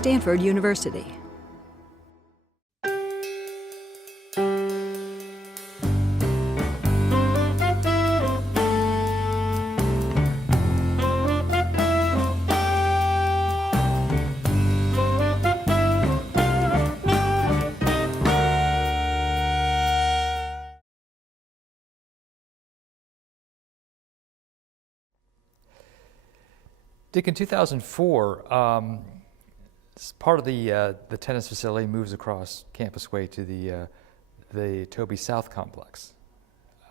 Stanford University. Dick, in 2004, part of the tennis facility moves across Campus Way to the Toby South complex.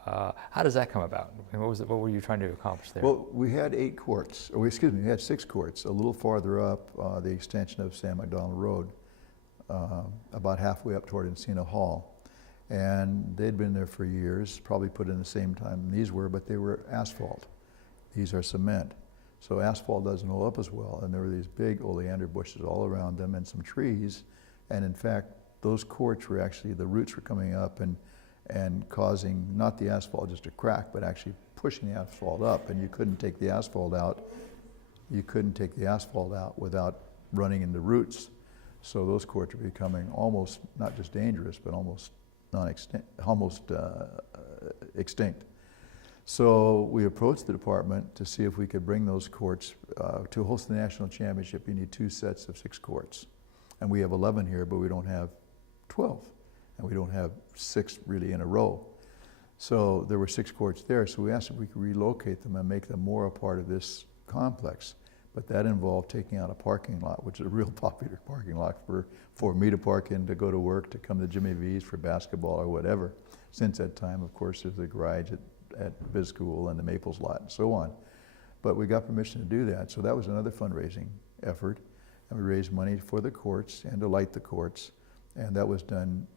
How does that come about? And what were you trying to accomplish there? Well, we had 8 courts, or excuse me, we had 6 courts. A little farther up, the extension of Sam McDonald Road, about halfway up toward Encino Hall. And they'd been there for years, probably put in the same time these were, but they were asphalt. These are cement. So asphalt doesn't hold up as well, and there were these big oleander bushes all around them and some trees, and in fact those courts were actually, the roots were coming up and causing not the asphalt just to crack, but actually pushing the asphalt up, and you couldn't take the asphalt out. You couldn't take the asphalt out without running into roots. So those courts were becoming almost not just dangerous, but almost extinct. So we approached the department to see if we could bring those courts. To host the national championship, you need 2 sets of 6 courts. And we have 11 here, but we don't have 12. And we don't have 6 really in a row. So there were 6 courts there, so we asked if we could relocate them and make them more a part of this complex. But that involved taking out a parking lot, which is a real popular parking lot for me to park in to go to work, to come to Jimmy V's for basketball or whatever. Since that time, of course, there's the garage at Biz School and the Maples lot and so on. But we got permission to do that, so that was another fundraising effort. And we raised money for the courts and to light the courts. And that was done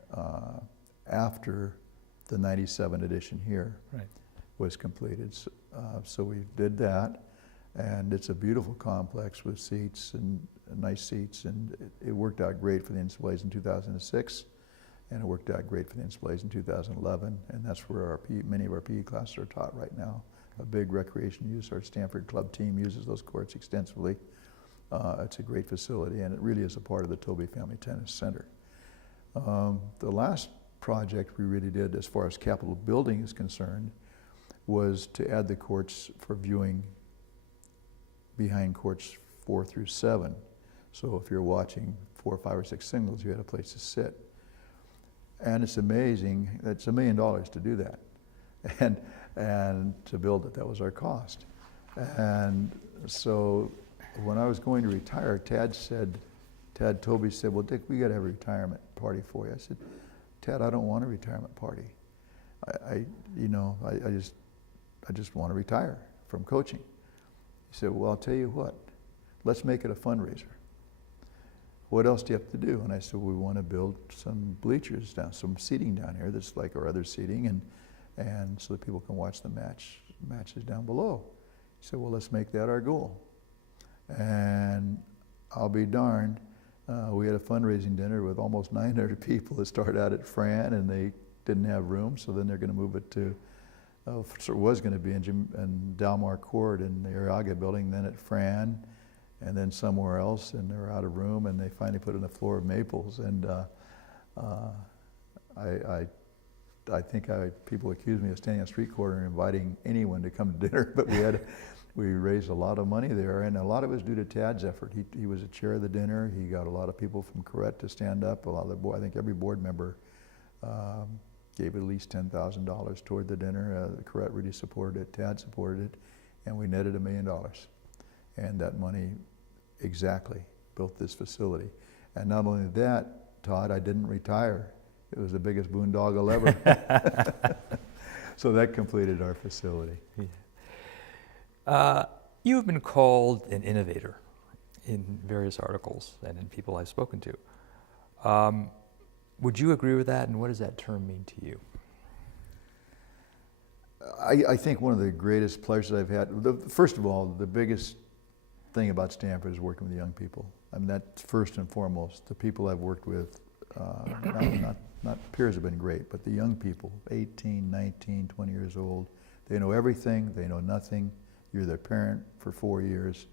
after the 97 edition here was completed. So we did that, and it's a beautiful complex with seats and nice seats, and it worked out great for the NCAAs in 2006. And it worked out great for the NCAAs in 2011, and that's where many of our PE classes are taught right now. A big recreation use. Our Stanford club team uses those courts extensively. It's a great facility, and it really is a part of the Toby Family Tennis Center. The last project we really did, as far as Capitol building is concerned, was to add the courts for viewing behind courts 4 through 7. So if you're watching 4, 5, or 6 singles, you had a place to sit. And it's amazing, it's $1 million to do that. And to build it, that was our cost. And so when I was going to retire, Toby said, well, Dick, we got to have a retirement party for you. I said, Tad, I don't want a retirement party. I just want to retire from coaching. He said, well, I'll tell you what, let's make it a fundraiser. What else do you have to do? And I said, we want to build some bleachers down, some seating down here that's like our other seating, and so that people can watch the matches down below. He said, well, let's make that our goal. And I'll be darned, we had a fundraising dinner with almost 900 people that started out at Fran, and they didn't have room, so then they're going to move it to, so it was going to be in Dalmar Court in the Arriaga building, then at Fran, and then somewhere else, and they're out of room, and they finally put it on the floor of Maples. And I think people accuse me of standing on a street corner and inviting anyone to come to dinner, but we raised a lot of money there, and a lot of it was due to Tad's effort. He was the chair of the dinner. He got a lot of people from Corrette to stand up. I think every board member gave at least $10,000 toward the dinner. Corrette really supported it. Tad supported it, and we netted $1 million. And that money exactly built this facility. And not only that, Todd, I didn't retire. It was the biggest boondoggle ever. So that completed our facility. You have been called an innovator in various articles and in people I've spoken to. Would you agree with that, and what does that term mean to you? I think one of the greatest pleasures I've had, first of all, the biggest thing about Stanford is working with young people. I mean, that's first and foremost. The people I've worked with, not peers have been great, but the young people, 18, 19, 20 years old, they know everything, they know nothing. You're their parent for 4 years.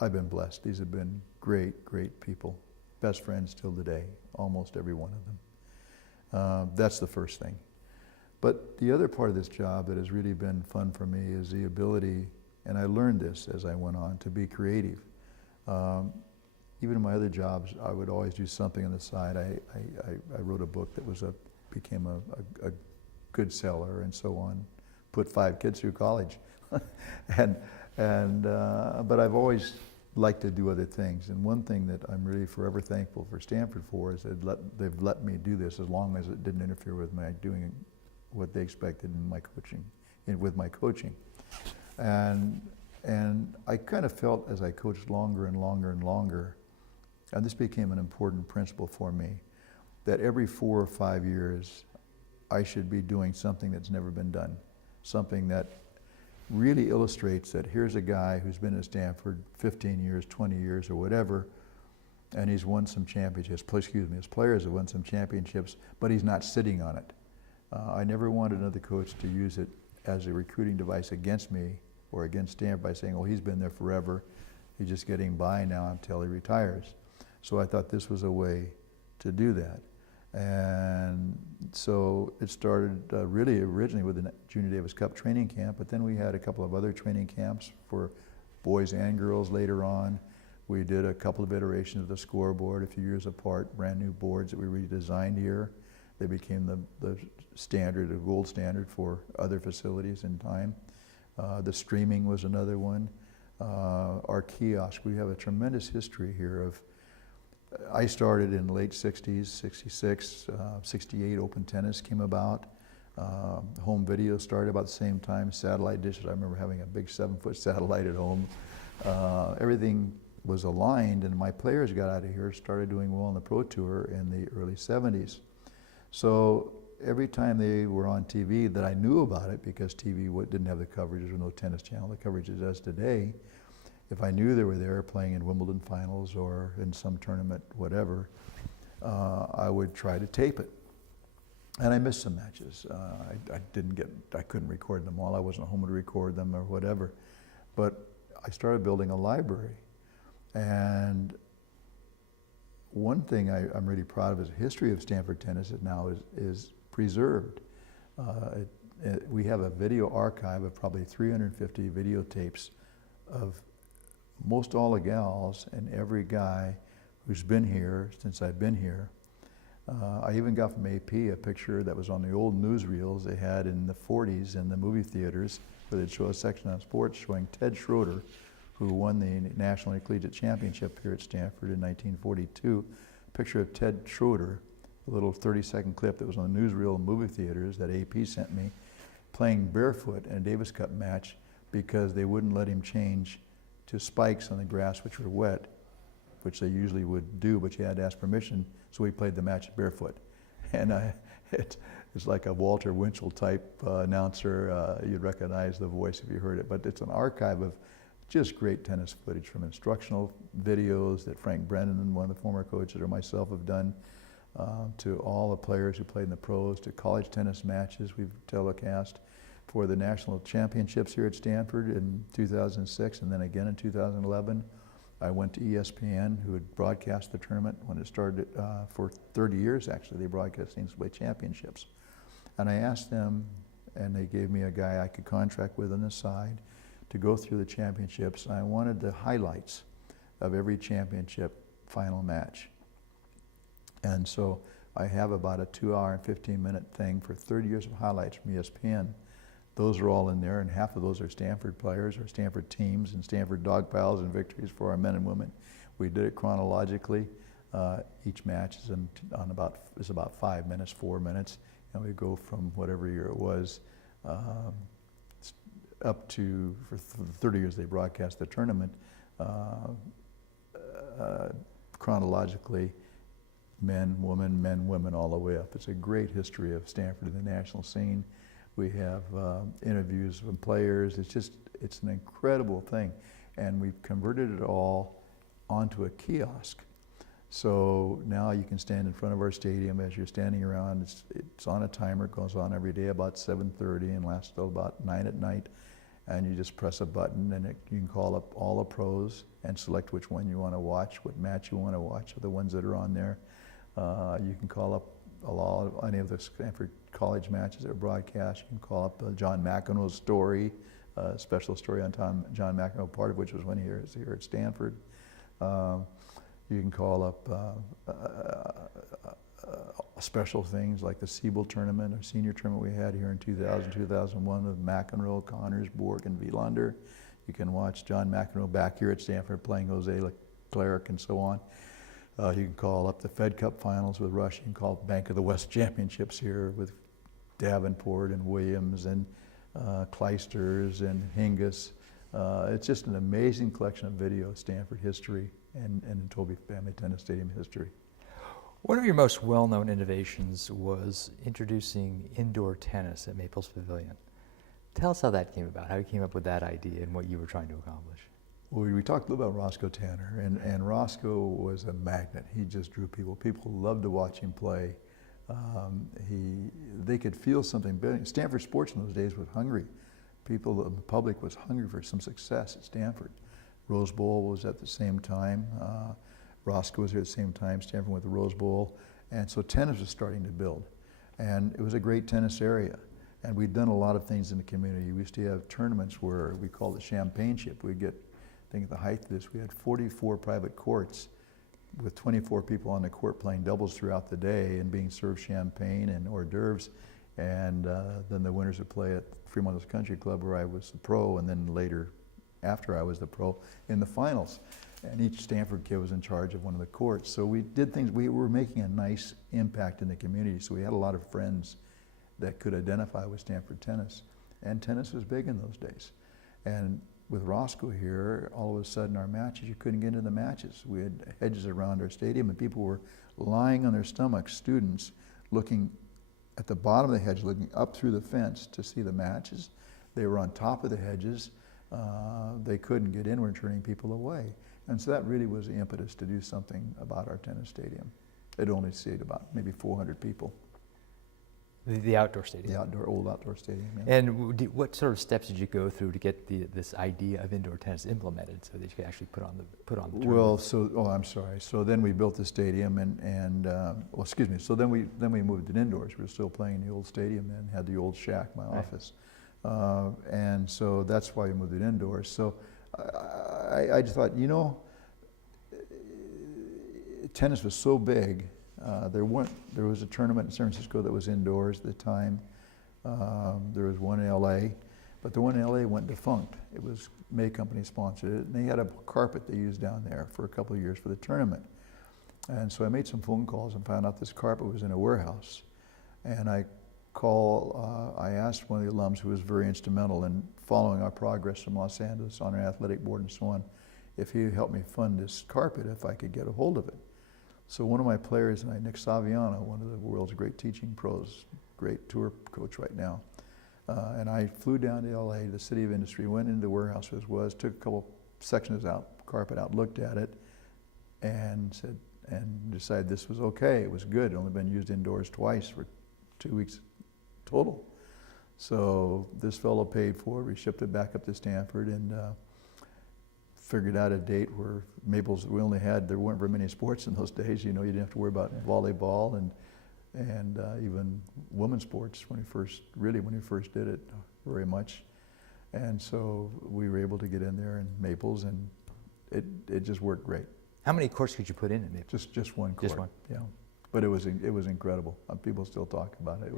I've been blessed. These have been great, great people. Best friends till today, almost every one of them. That's the first thing. But the other part of this job that has really been fun for me is the ability, and I learned this as I went on, to be creative. Even in my other jobs, I would always do something on the side. I wrote a book that became a good seller and so on. Put 5 kids through college, but I've always liked to do other things. And one thing that I'm really forever thankful for Stanford for is they've let me do this as long as it didn't interfere with my doing what they expected in my coaching, with my coaching. And I kind of felt as I coached longer and longer and longer, and this became an important principle for me, that every 4 or 5 years I should be doing something that's never been done, something that really illustrates that here's a guy who's been at Stanford 15 years, 20 years, or whatever, and he's won some championships. His players have won some championships, but he's not sitting on it. I never wanted another coach to use it as a recruiting device against me or against Stanford by saying, oh, he's been there forever, he's just getting by now until he retires. So I thought this was a way to do that. And so it started really originally with the Junior Davis Cup training camp, but then we had a couple of other training camps for boys and girls later on. We did a couple of iterations of the scoreboard a few years apart, brand new boards that we redesigned here. They became the standard, a gold standard for other facilities in time. The streaming was another one. Our kiosk, we have a tremendous history here of, I started in the late 60s, 66, 68 open tennis came about. Home video started about the same time. Satellite dishes, I remember having a big 7-foot satellite at home. Everything was aligned, and my players got out of here, started doing well on the Pro Tour in the early 70s. So every time they were on TV that I knew about it, because TV didn't have the coverage, there was no tennis channel, the coverage it does today. If I knew they were there playing in Wimbledon finals or in some tournament, whatever, I would try to tape it. And I missed some matches. I couldn't record them all. I wasn't home to record them or whatever. But I started building a library. And one thing I'm really proud of is the history of Stanford tennis now is preserved. We have a video archive of probably 350 videotapes of most all the gals and every guy who's been here since I've been here. I even got from AP a picture that was on the old newsreels they had in the 40s in the movie theaters, where they'd show a section on sports showing Ted Schroeder, who won the National Intercollegiate Championship here at Stanford in 1942. A picture of Ted Schroeder, a little 30-second clip that was on the newsreel in movie theaters that AP sent me, playing barefoot in a Davis Cup match because they wouldn't let him change to spikes on the grass, which were wet, which they usually would do, but you had to ask permission, so we played the match barefoot. And it's like a Walter Winchell type announcer. You'd recognize the voice if you heard it, but it's an archive of just great tennis footage, from instructional videos that Frank Brennan, one of the former coaches, or myself have done, to all the players who played in the pros, to college tennis matches we've telecast for the national championships here at Stanford in 2006, and then again in 2011. I went to ESPN, who had broadcast the tournament when it started for 30 years, actually. They broadcast the NCAA championships. And I asked them, and they gave me a guy I could contract with on the side to go through the championships. I wanted the highlights of every championship final match. And so I have about a 2-hour and 15-minute thing for 30 years of highlights from ESPN. Those are all in there, and half of those are Stanford players or Stanford teams and Stanford dog piles and victories for our men and women. We did it chronologically. Each match is about 5 minutes, 4 minutes, and we go from whatever year it was up to, for the 30 years they broadcast the tournament, chronologically, men, women, all the way up. It's a great history of Stanford in the national scene. We have interviews from players. It's an incredible thing. And we've converted it all onto a kiosk. So now you can stand in front of our stadium as you're standing around. It's on a timer, it goes on every day about 7:30 and lasts till about 9 at night. and you just press a button, and you can call up all the pros and select which one you want to watch, what match you want to watch, or the ones that are on there. You can call up any of the Stanford College matches that are broadcast. You can call up John McEnroe's story, a special story on John McEnroe, part of which was when he was here at Stanford. You can call up special things like the Siebel tournament, our senior tournament we had here in 2000, 2001 with McEnroe, Connors, Borg, and Wielander. You can watch John McEnroe back here at Stanford playing Jose Leclerc and so on. You can call up the Fed Cup finals with Rush. You can call up Bank of the West championships here with Davenport and Williams and Kleisters and Hingis. It's just an amazing collection of video, Stanford history and Toby Family Tennis Stadium history. One of your most well-known innovations was introducing indoor tennis at Maple's Pavilion. Tell us how that came about, how you came up with that idea and what you were trying to accomplish. Well, we talked a little about Roscoe Tanner, and Roscoe was a magnet. He just drew people. People loved to watch him play. They could feel something big. Stanford sports in those days was hungry. People, the public was hungry for some success at Stanford. Rose Bowl was at the same time. Roscoe was here at the same time. Stanford went to the Rose Bowl. And so tennis was starting to build. And it was a great tennis area. And we'd done a lot of things in the community. We used to have tournaments where we called it champagneship. We'd get, I think at the height of this, we had 44 private courts with 24 people on the court playing doubles throughout the day and being served champagne and hors d'oeuvres. And then the winners would play at Fremont Hills Country Club, where I was the pro, and then later, after I was the pro, in the finals. And each Stanford kid was in charge of one of the courts. So we did things, we were making a nice impact in the community. So we had a lot of friends that could identify with Stanford tennis. And tennis was big in those days. And with Roscoe here, all of a sudden our matches, you couldn't get into the matches. We had hedges around our stadium and people were lying on their stomachs, students, looking at the bottom of the hedge, looking up through the fence to see the matches. They were on top of the hedges. They couldn't get in, we're turning people away. And so that really was the impetus to do something about our tennis stadium. It only seated about maybe 400 people. The outdoor stadium? The old outdoor stadium, yeah. And what sort of steps did you go through to get this idea of indoor tennis implemented so that you could actually put on the tournament? Well, I'm sorry. So then we built the stadium so then we moved it indoors. We were still playing in the old stadium then, had the old shack, my office. And so that's why we moved it indoors. So I just thought, tennis was so big. There was a tournament in San Francisco that was indoors at the time. There was one in LA, but the one in LA went defunct. It was May Company sponsored it, and they had a carpet they used down there for a couple of years for the tournament. And so I made some phone calls and found out this carpet was in a warehouse. And I asked one of the alums who was very instrumental in following our progress from Los Angeles on our athletic board and so on, if he would help me fund this carpet, if I could get a hold of it. So one of my players, Nick Saviano, one of the world's great teaching pros, great tour coach right now, and I flew down to LA, the city of industry, went into the warehouse as was, took a couple sections out, carpet out, looked at it, and decided this was okay. It was good. It only been used indoors twice for 2 weeks total. So this fellow paid for it. We shipped it back up to Stanford and figured out a date where Maple's, there weren't very many sports in those days. You didn't have to worry about volleyball and even women's sports when we first did it very much. And so we were able to get in there in Maple's, and it just worked great. How many courts could you put in at Maple's? Just one court. Just one? Yeah. But it was incredible. People still talk about it.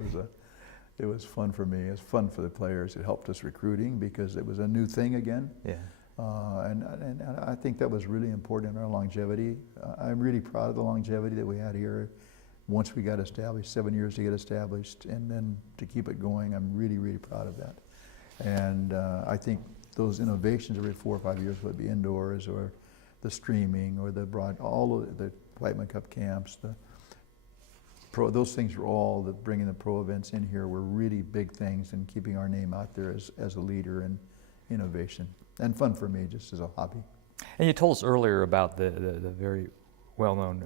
It was fun for me. It was fun for the players. It helped us recruiting because it was a new thing again. Yeah. And I think that was really important in our longevity. I'm really proud of the longevity that we had here. Once we got established, 7 years to get established, and then to keep it going, I'm really, really proud of that. And I think those innovations every 4 or 5 years, whether it be indoors or the streaming or all of the Whiteman Cup camps, those things were all, bringing the pro events in here were really big things and keeping our name out there as a leader in innovation. And fun for me, just as a hobby. And you told us earlier about the very well-known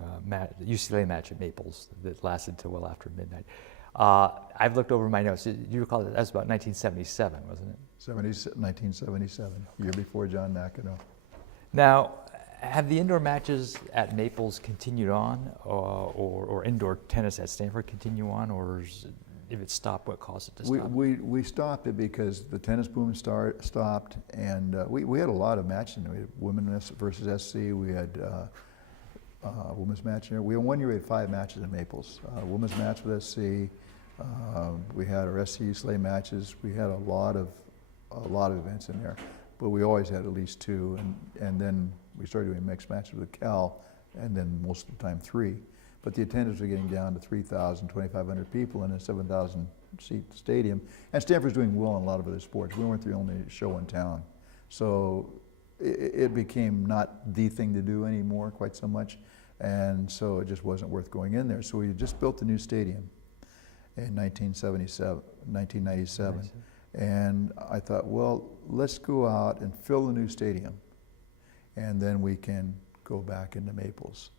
UCLA match at Maple's that lasted till well after midnight. I've looked over my notes. You recall that was about 1977, wasn't it? 1977, year before John McEnroe. Now, have the indoor matches at Maples continued on, or indoor tennis at Stanford continue on, or if it stopped, what caused it to stop? We stopped it because the tennis boom stopped, and we had a lot of matches. We had women versus SC. We had women's match. One year we had 5 matches in Maples. Women's match with SC. We had our SC sleigh matches. We had a lot of events in there, but we always had at least 2, and then we started doing mixed matches with Cal, and then most of the time 3. But the attendance was getting down to 3,000, 2,500 people in a 7,000 seat stadium. And Stanford's doing well in a lot of other sports. We weren't the only show in town. So it became not the thing to do anymore quite so much. And so it just wasn't worth going in there. So we just built the new stadium in 1997. And I thought, well, let's go out and fill the new stadium, and then we can go back into Maples.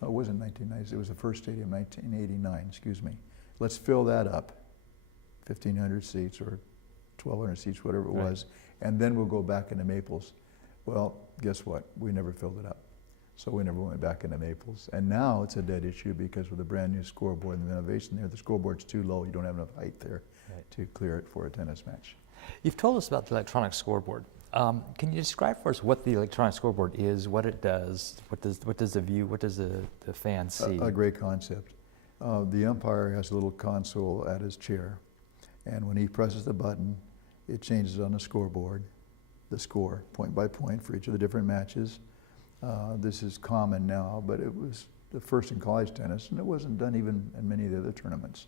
It wasn't 1990, it was the first stadium, 1989, excuse me. Let's fill that up, 1,500 seats or 1,200 seats, whatever it was, and then we'll go back into Maples. Well, guess what? We never filled it up. So we never went back into Maples. And now it's a dead issue because with the brand new scoreboard and the innovation there, the scoreboard's too low. You don't have enough height there to clear it for a tennis match. You've told us about the electronic scoreboard. Can you describe for us what the electronic scoreboard is, what it does, what does the fan see? A great concept. The umpire has a little console at his chair, and when he presses the button, it changes on the scoreboard, the score, point by point for each of the different matches. This is common now, but it was the first in college tennis, and it wasn't done even in many of the other tournaments,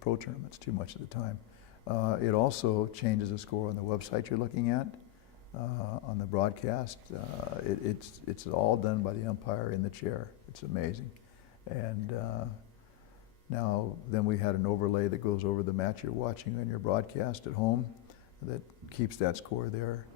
pro tournaments, too much of the time. It also changes the score on the website you're looking at, on the broadcast. It's all done by the umpire in the chair. It's amazing. And now then we had an overlay that goes over the match you're watching on your broadcast at home that keeps that score there.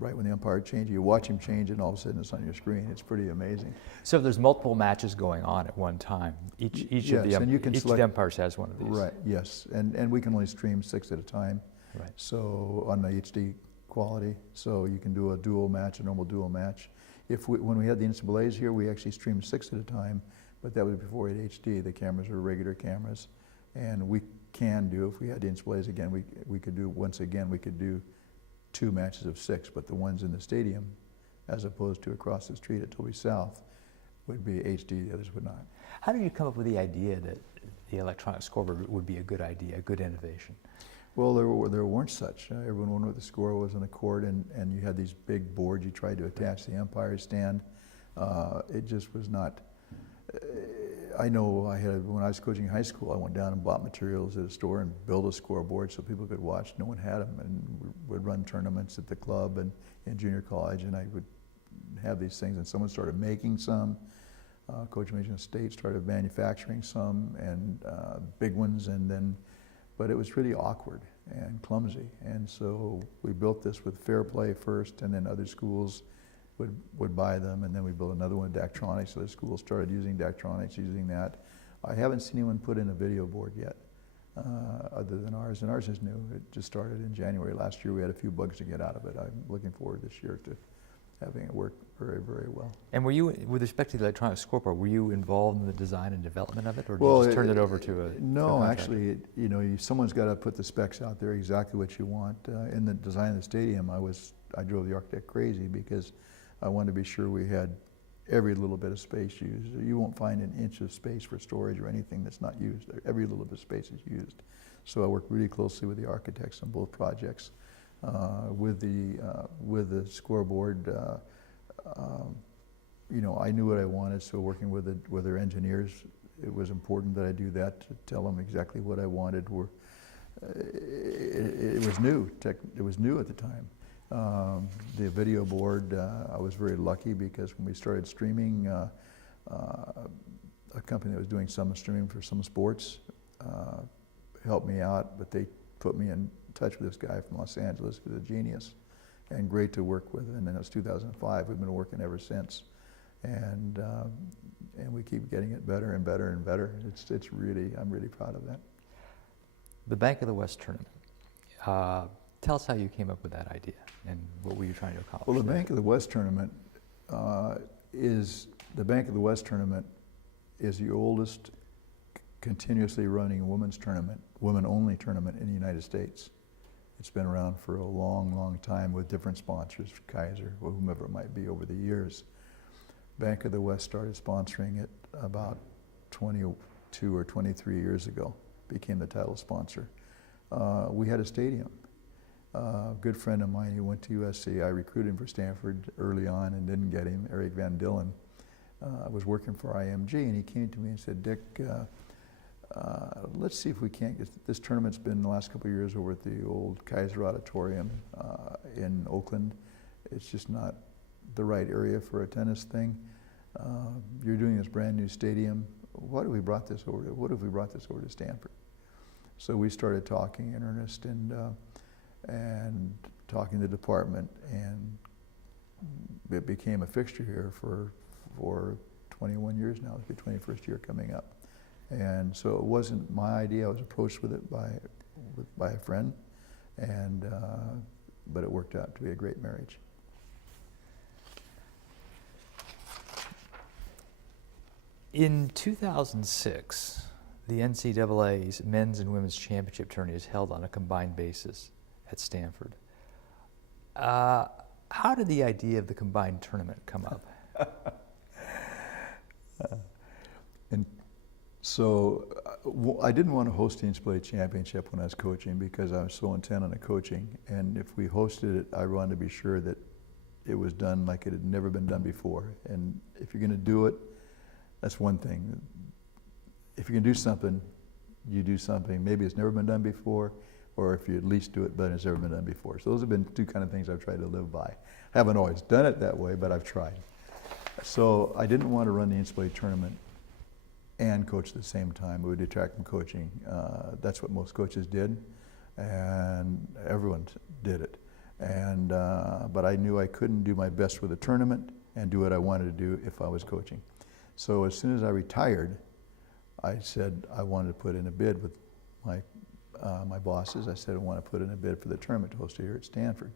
Right when the umpire changes, you watch him change and all of a sudden it's on your screen. It's pretty amazing. So there's multiple matches going on at one time. Each of the umpires has one of these. Right, yes. And we can only stream 6 at a time. Right. So on the HD quality. So you can do a dual match, a normal dual match. When we had the NCAAs here, we actually streamed 6 at a time, but that was before we had HD. The cameras were regular cameras. And we can do, if we had the NCAAs again, we could do, once again, we could do 2 matches of 6, but the ones in the stadium, as opposed to across the street at Toby South, would be HD, the others would not. How did you come up with the idea that the electronic scoreboard would be a good idea, a good innovation? Well, there weren't such. Everyone knew what the score was on the court, and you had these big boards you tried to attach to the umpire's stand. It just was not. I know when I was coaching high school, I went down and bought materials at a store and built a scoreboard so people could watch. No one had them, and we would run tournaments at the club and in junior college, and I would have these things, and someone started making some. Coach Michigan State started manufacturing some, and big ones, but it was really awkward and clumsy, and so we built this with Fair Play first, and then other schools would buy them, and then we built another one with Daktronics, so the schools started using Daktronics, using that. I haven't seen anyone put in a video board yet, other than ours, and ours is new. It just started in January. Last year we had a few bugs to get out of it. I'm looking forward this year to having it work very, very well. And were you, with respect to the electronic scoreboard, were you involved in the design and development of it, or did you just turn it over to a No, actually, someone's got to put the specs out there, exactly what you want. In the design of the stadium, I drove the architect crazy because I wanted to be sure we had every little bit of space used. You won't find an inch of space for storage or anything that's not used. Every little bit of space is used. So I worked really closely with the architects on both projects. With the scoreboard, I knew what I wanted, so working with their engineers, it was important that I do that, to tell them exactly what I wanted. It was new. It was new at the time. The video board, I was very lucky because when we started streaming, a company that was doing some streaming for some sports helped me out, but they put me in touch with this guy from Los Angeles who's a genius and great to work with. And then it was 2005. We've been working ever since. And and we keep getting it better and better and better. It's really, I'm really proud of that. The Bank of the West tournament. Tell us how you came up with that idea and what were you trying to accomplish? Well, the Bank of the West tournament is the oldest continuously running women's tournament, women-only tournament in the United States. It's been around for a long, long time with different sponsors, Kaiser, or whomever it might be over the years. Bank of the West started sponsoring it about 22 or 23 years ago, became the title sponsor. We had a stadium. A good friend of mine who went to USC, I recruited him for Stanford early on and didn't get him, Eric Van Dillen, was working for IMG, and he came to me and said, Dick, let's see if we can't get, this tournament's been the last couple of years over at the old Kaiser Auditorium in Oakland. It's just not the right area for a tennis thing. You're doing this brand new stadium. What if we brought this over to Stanford? So we started talking in earnest and talking to the department, and it became a fixture here for 21 years now. It's the 21st year coming up. And so it wasn't my idea. I was approached with it by a friend, and but it worked out to be a great marriage. In 2006, the NCAA's men's and women's championship tourney is held on a combined basis at Stanford. How did the idea of the combined tournament come up? And so I didn't want to host the NCAA championship when I was coaching because I was so intent on the coaching. And if we hosted it, I wanted to be sure that it was done like it had never been done before. And if you're going to do it, that's one thing. If you can do something, you do something. Maybe it's never been done before, or if you at least do it better than it's ever been done before. So those have been two kind of things I've tried to live by. I haven't always done it that way, but I've tried. So I didn't want to run the NCAA tournament and coach at the same time. It would detract from coaching. That's what most coaches did, and everyone did it. And but I knew I couldn't do my best with a tournament and do what I wanted to do if I was coaching. So as soon as I retired, I said I wanted to put in a bid with my bosses. I said I want to put in a bid for the tournament to host it here at Stanford.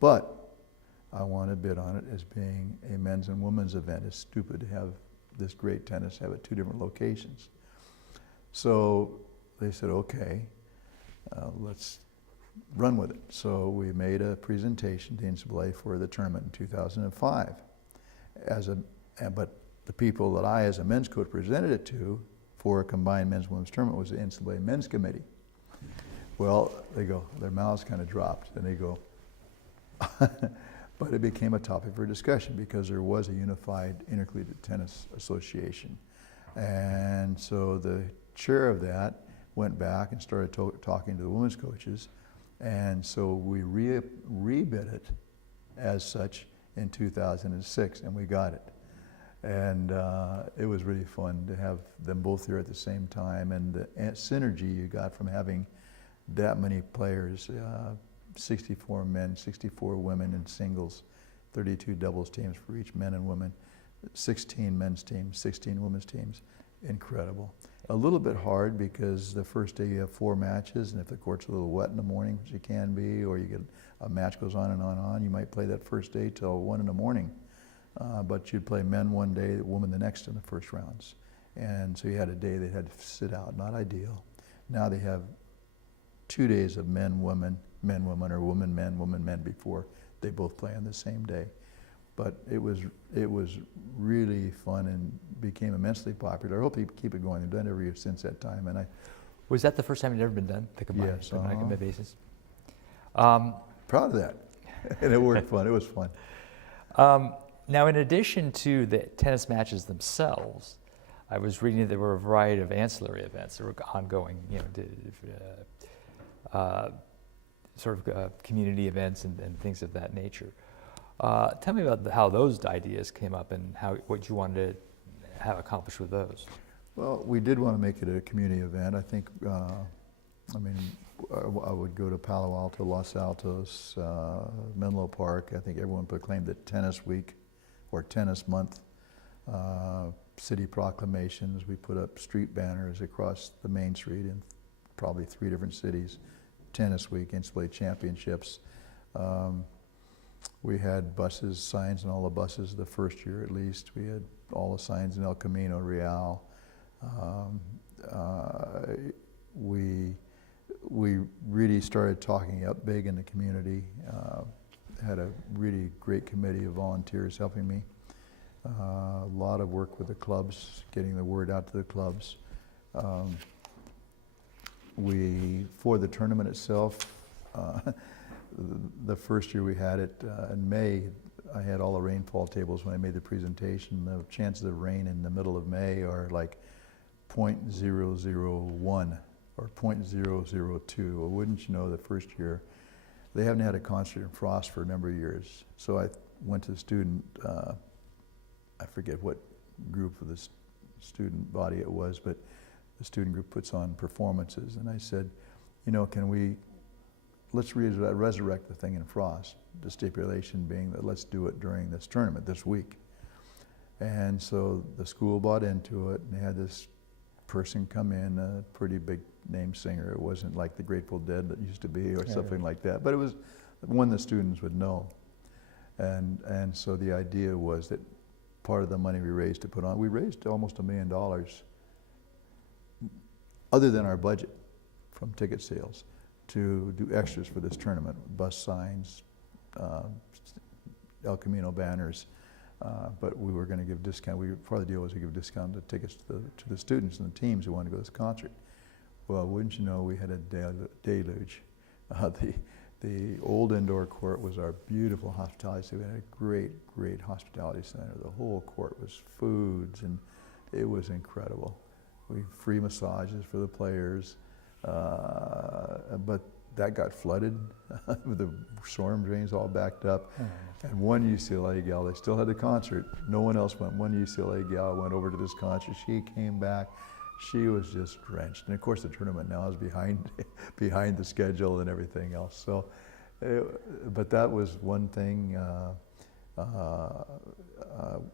But I want to bid on it as being a men's and women's event. It's stupid to have this great tennis have it at two different locations. So they said, okay, let's run with it. So we made a presentation to NCAA for the tournament in 2005. But the people that I, as a men's coach, presented it to for a combined men's and women's tournament was the NCAA Men's Committee. Well, they go, their mouths kind of dropped, and they go, but it became a topic for discussion because there was a unified intercollegiate tennis association. And so the chair of that went back and started talking to the women's coaches, and so we rebid it as such in 2006, and we got it. And it was really fun to have them both there at the same time, and the synergy you got from having that many players, 64 men, 64 women in singles, 32 doubles teams for each men and women, 16 men's teams, 16 women's teams. Incredible. A little bit hard because the first day you have 4 matches, and if the court's a little wet in the morning, which it can be, or you get a match goes on and on and on, you might play that first day till 1 in the morning. But you'd play men one day, women the next in the first rounds. And so you had a day they had to sit out, not ideal. Now they have 2 days of men, women, or women, men before they both play on the same day. But it was really fun and became immensely popular. I hope they keep it going. They've done it every year since that time. And Was that the first time it had ever been done, the combined, yes, combined basis? Proud of that. And it worked fun. It was fun. Now, in addition to the tennis matches themselves, I was reading that there were a variety of ancillary events that were ongoing, community events and things of that nature. Tell me about how those ideas came up and what you wanted to have accomplished with those. Well, we did want to make it a community event. I think, I would go to Palo Alto, Los Altos, Menlo Park. I think everyone proclaimed it Tennis Week or Tennis Month. city proclamations. We put up street banners across the main street in probably 3 different cities. Tennis Week, NCAA championships. We had buses, signs in all the buses the first year at least. We had all the signs in El Camino Real. We really started talking up big in the community. Had a really great committee of volunteers helping me. A lot of work with the clubs, getting the word out to the clubs. For the tournament itself, the first year we had it in May, I had all the rainfall tables when I made the presentation. The chances of rain in the middle of May are like 0.001 or 0.002. Well, wouldn't you know, the first year, they haven't had a concert in Frost for a number of years. So I went to the student, I forget what group of the student body it was, but the student group puts on performances. And I said, you know, let's resurrect the thing in Frost. The stipulation being that let's do it during this tournament this week. And so the school bought into it, and they had this person come in, a pretty big name singer. It wasn't like the Grateful Dead that used to be or something like that, but it was one the students would know. And so the idea was that part of the money we raised to put on, we raised almost $1 million other than our budget from ticket sales to do extras for this tournament, bus signs, El Camino banners, but we were going to give discount. Part of the deal was to give discounted tickets to the students and the teams who wanted to go to this concert. Well, wouldn't you know, we had a deluge. The old indoor court was our beautiful hospitality center. We had a great, great hospitality center. The whole court was foods, and it was incredible. Free massages for the players, but that got flooded with the storm drains all backed up. And one UCLA gal, they still had the concert. No one else went. One UCLA gal went over to this concert. She came back. She was just drenched. And of course, the tournament now is behind the schedule and everything else. So, but that was one thing.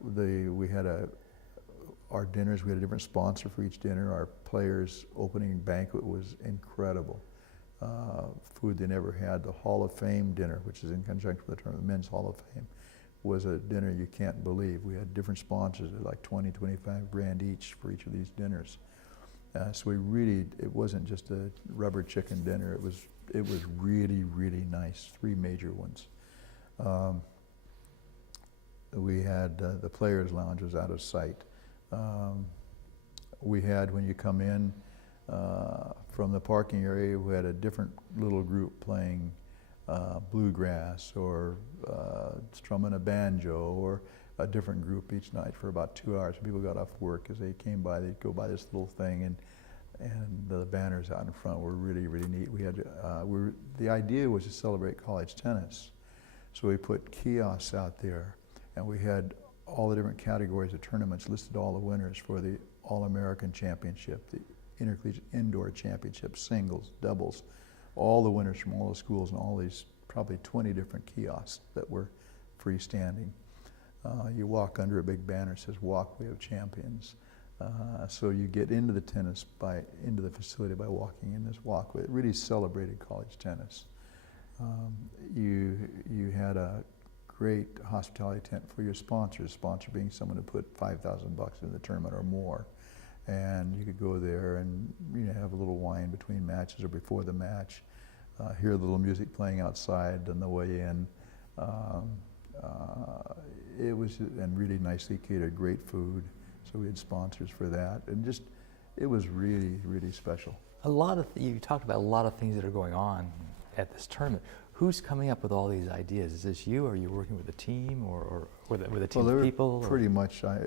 We had our dinners. We had a different sponsor for each dinner. Our players' opening banquet was incredible. Food they never had. The Hall of Fame dinner, which is in conjunction with the tournament, the Men's Hall of Fame, was a dinner you can't believe. We had different sponsors, like 20, 25 grand each for each of these dinners. So it wasn't just a rubber chicken dinner. It was really, really nice. 3 major ones. We had the players' lounge was out of sight. We had, when you come in from the parking area, we had a different little group playing bluegrass or strumming a banjo, or a different group each night for about 2 hours. People got off work as they came by. They'd go by this little thing, and the banners out in front were really, really neat. We had the idea was to celebrate college tennis, so we put kiosks out there, and we had all the different categories of tournaments, listed all the winners for the All-American Championship, the Intercollegiate Indoor Championship, singles, doubles, all the winners from all the schools, and all these probably 20 different kiosks that were freestanding. You walk under a big banner that says Walkway of Champions. So you get into the into the facility by walking in this walkway. It really celebrated college tennis. You had a great hospitality tent for your sponsors, sponsor being someone who put $5,000 in the tournament or more. And you could go there and have a little wine between matches or before the match, hear a little music playing outside on the way in. It was really nicely catered, great food. So we had sponsors for that, and it was really, really special. You talked about a lot of things that are going on at this tournament. Who's coming up with all these ideas? Is this you, or are you working with a team, or with a team of people? Pretty much. I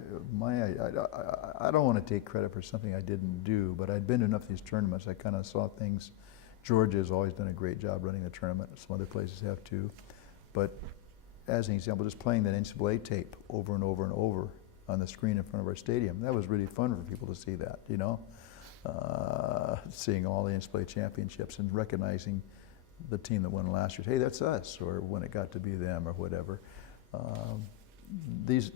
don't want to take credit for something I didn't do, but I'd been to enough of these tournaments. I kind of saw things. Georgia has always done a great job running the tournament. Some other places have too. But as an example, just playing that NCAA tape over and over and over on the screen in front of our stadium, that was really fun for people to see that, seeing all the NCAA championships and recognizing the team that won last year. Hey, that's us, or when it got to be them or whatever. these,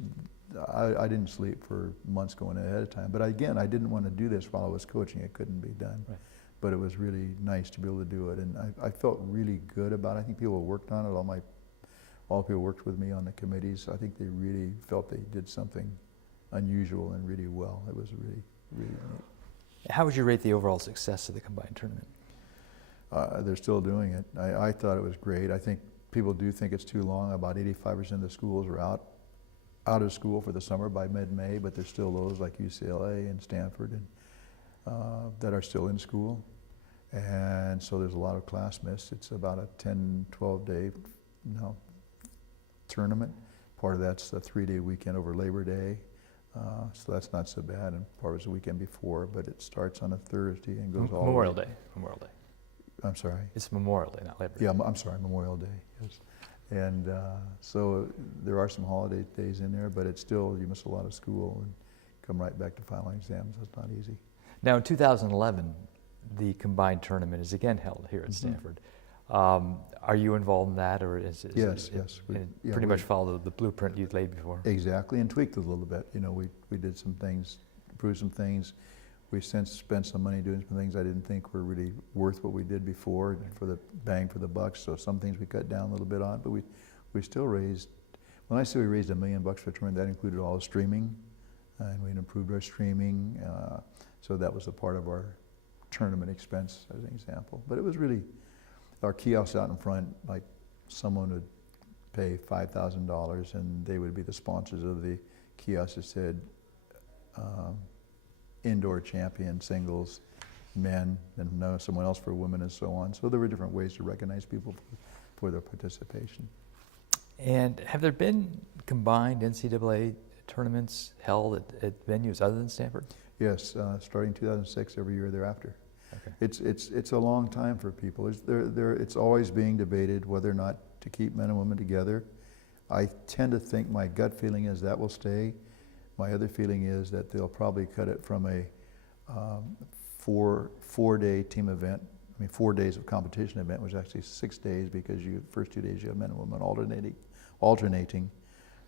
I didn't sleep for months going ahead of time. But again, I didn't want to do this while I was coaching. It couldn't be done. Right. But it was really nice to be able to do it. And I felt really good about it. I think people worked on it. All the people worked with me on the committees. I think they really felt they did something unusual and really well. It was really, really neat. How would you rate the overall success of the combined tournament? They're still doing it. I thought it was great. I think people do think it's too long. About 85% of the schools are out of school for the summer by mid-May, but there's still those like UCLA and Stanford and that are still in school. And so there's a lot of class miss. It's about a 10, 12-day tournament. Part of that's a 3-day weekend over Labor Day. So that's not so bad, and part of it's the weekend before, but it starts on a Thursday and goes all Memorial the way. Day. Memorial Day. I'm sorry. It's Memorial Day, not Labor Day. Yeah, I'm sorry, Memorial Day. Yes. And so there are some holiday days in there, but it's still, you miss a lot of school and come right back to final exams. That's not easy. Now in 2011, the combined tournament is again held here at Stanford. Are you involved in that, or is Yes. pretty much follow the blueprint you'd laid before? Exactly, and tweaked it a little bit. You know, we did some things, improved some things. We've since spent some money doing some things I didn't think were really worth what we did before for the bang for the buck. So some things we cut down a little bit on, but we still raised, when I say we raised $1 million for the tournament, that included all the streaming, and we improved our streaming. So that was a part of our tournament expense as an example. But it was really, our kiosks out in front, like someone would pay $5,000 and they would be the sponsors of the kiosk that said indoor champion singles, men, and now someone else for women and so on. So there were different ways to recognize people for their participation. And have there been combined NCAA tournaments held at venues other than Stanford? Yes, starting 2006, every year thereafter. Okay. It's a long time for people. It's always being debated whether or not to keep men and women together. I tend to think, my gut feeling is that will stay. My other feeling is that they'll probably cut it from a four-day team event. I mean, 4 days of competition event was actually 6 days, because first 2 days you have men and women alternating.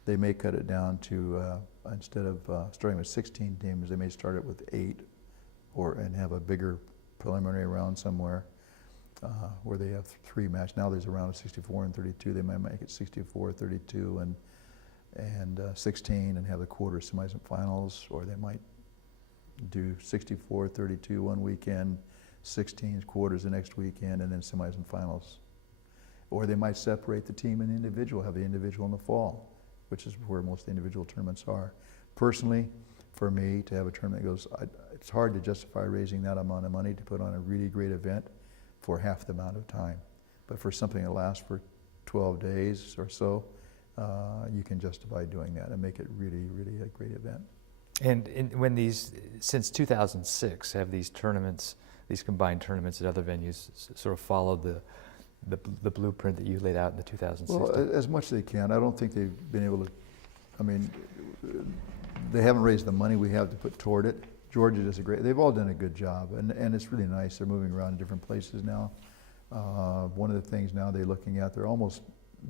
They may cut it down to instead of starting with 16 teams, they may start it with 8, and have a bigger preliminary round somewhere where they have 3 matches. Now there's a round of 64 and 32. They might make it 64, 32, and 16, and have the quarter, semis, and finals, or they might do 64, 32 one weekend, 16 quarters the next weekend, and then semis and finals. Or they might separate the team and individual, have the individual in the fall, which is where most individual tournaments are. Personally, for me, to have a tournament that goes, it's hard to justify raising that amount of money to put on a really great event for half the amount of time. But for something that lasts for 12 days or so, you can justify doing that and make it really, really a great event. And when since 2006, have these tournaments, these combined tournaments at other venues sort of followed the blueprint that you laid out in the 2006? Well, as much as they can. I don't think they've been able to, I mean, they haven't raised the money we have to put toward it. Georgia does they've all done a good job, and it's really nice. They're moving around in different places now. One of the things now they're looking at,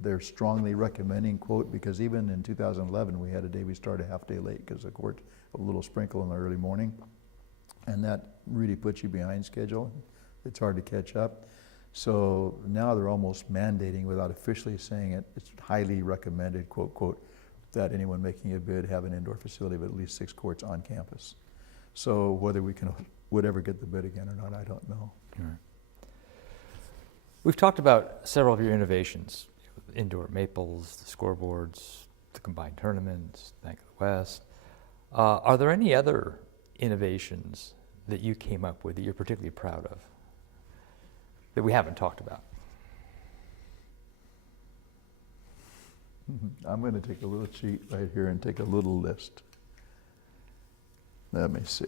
they're strongly recommending, quote, because even in 2011 we had a day we started a half day late because of course a little sprinkle in the early morning, and that really puts you behind schedule. It's hard to catch up. So now they're almost mandating, without officially saying it, it's highly recommended, quote, quote, that anyone making a bid have an indoor facility with at least 6 courts on campus. So whether we would ever get the bid again or not, I don't know. Right. We've talked about several of your innovations: indoor Maples, the scoreboards, the combined tournaments, Bank of the West. Are there any other innovations that you came up with that you're particularly proud of that we haven't talked about? I'm going to take a little sheet right here and take a little list. Let me see.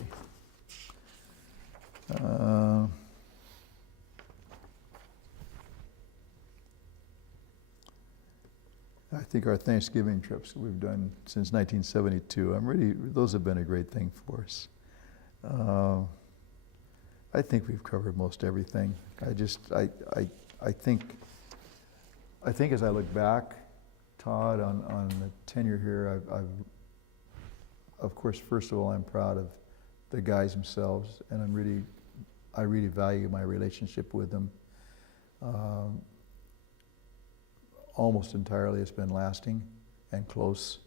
I think our Thanksgiving trips that we've done since 1972, those have been a great thing for us. I think we've covered most everything. I think as I look back, Todd, on the tenure here, of course, first of all, I'm proud of the guys themselves, and I really value my relationship with them. Almost entirely it's been lasting and close.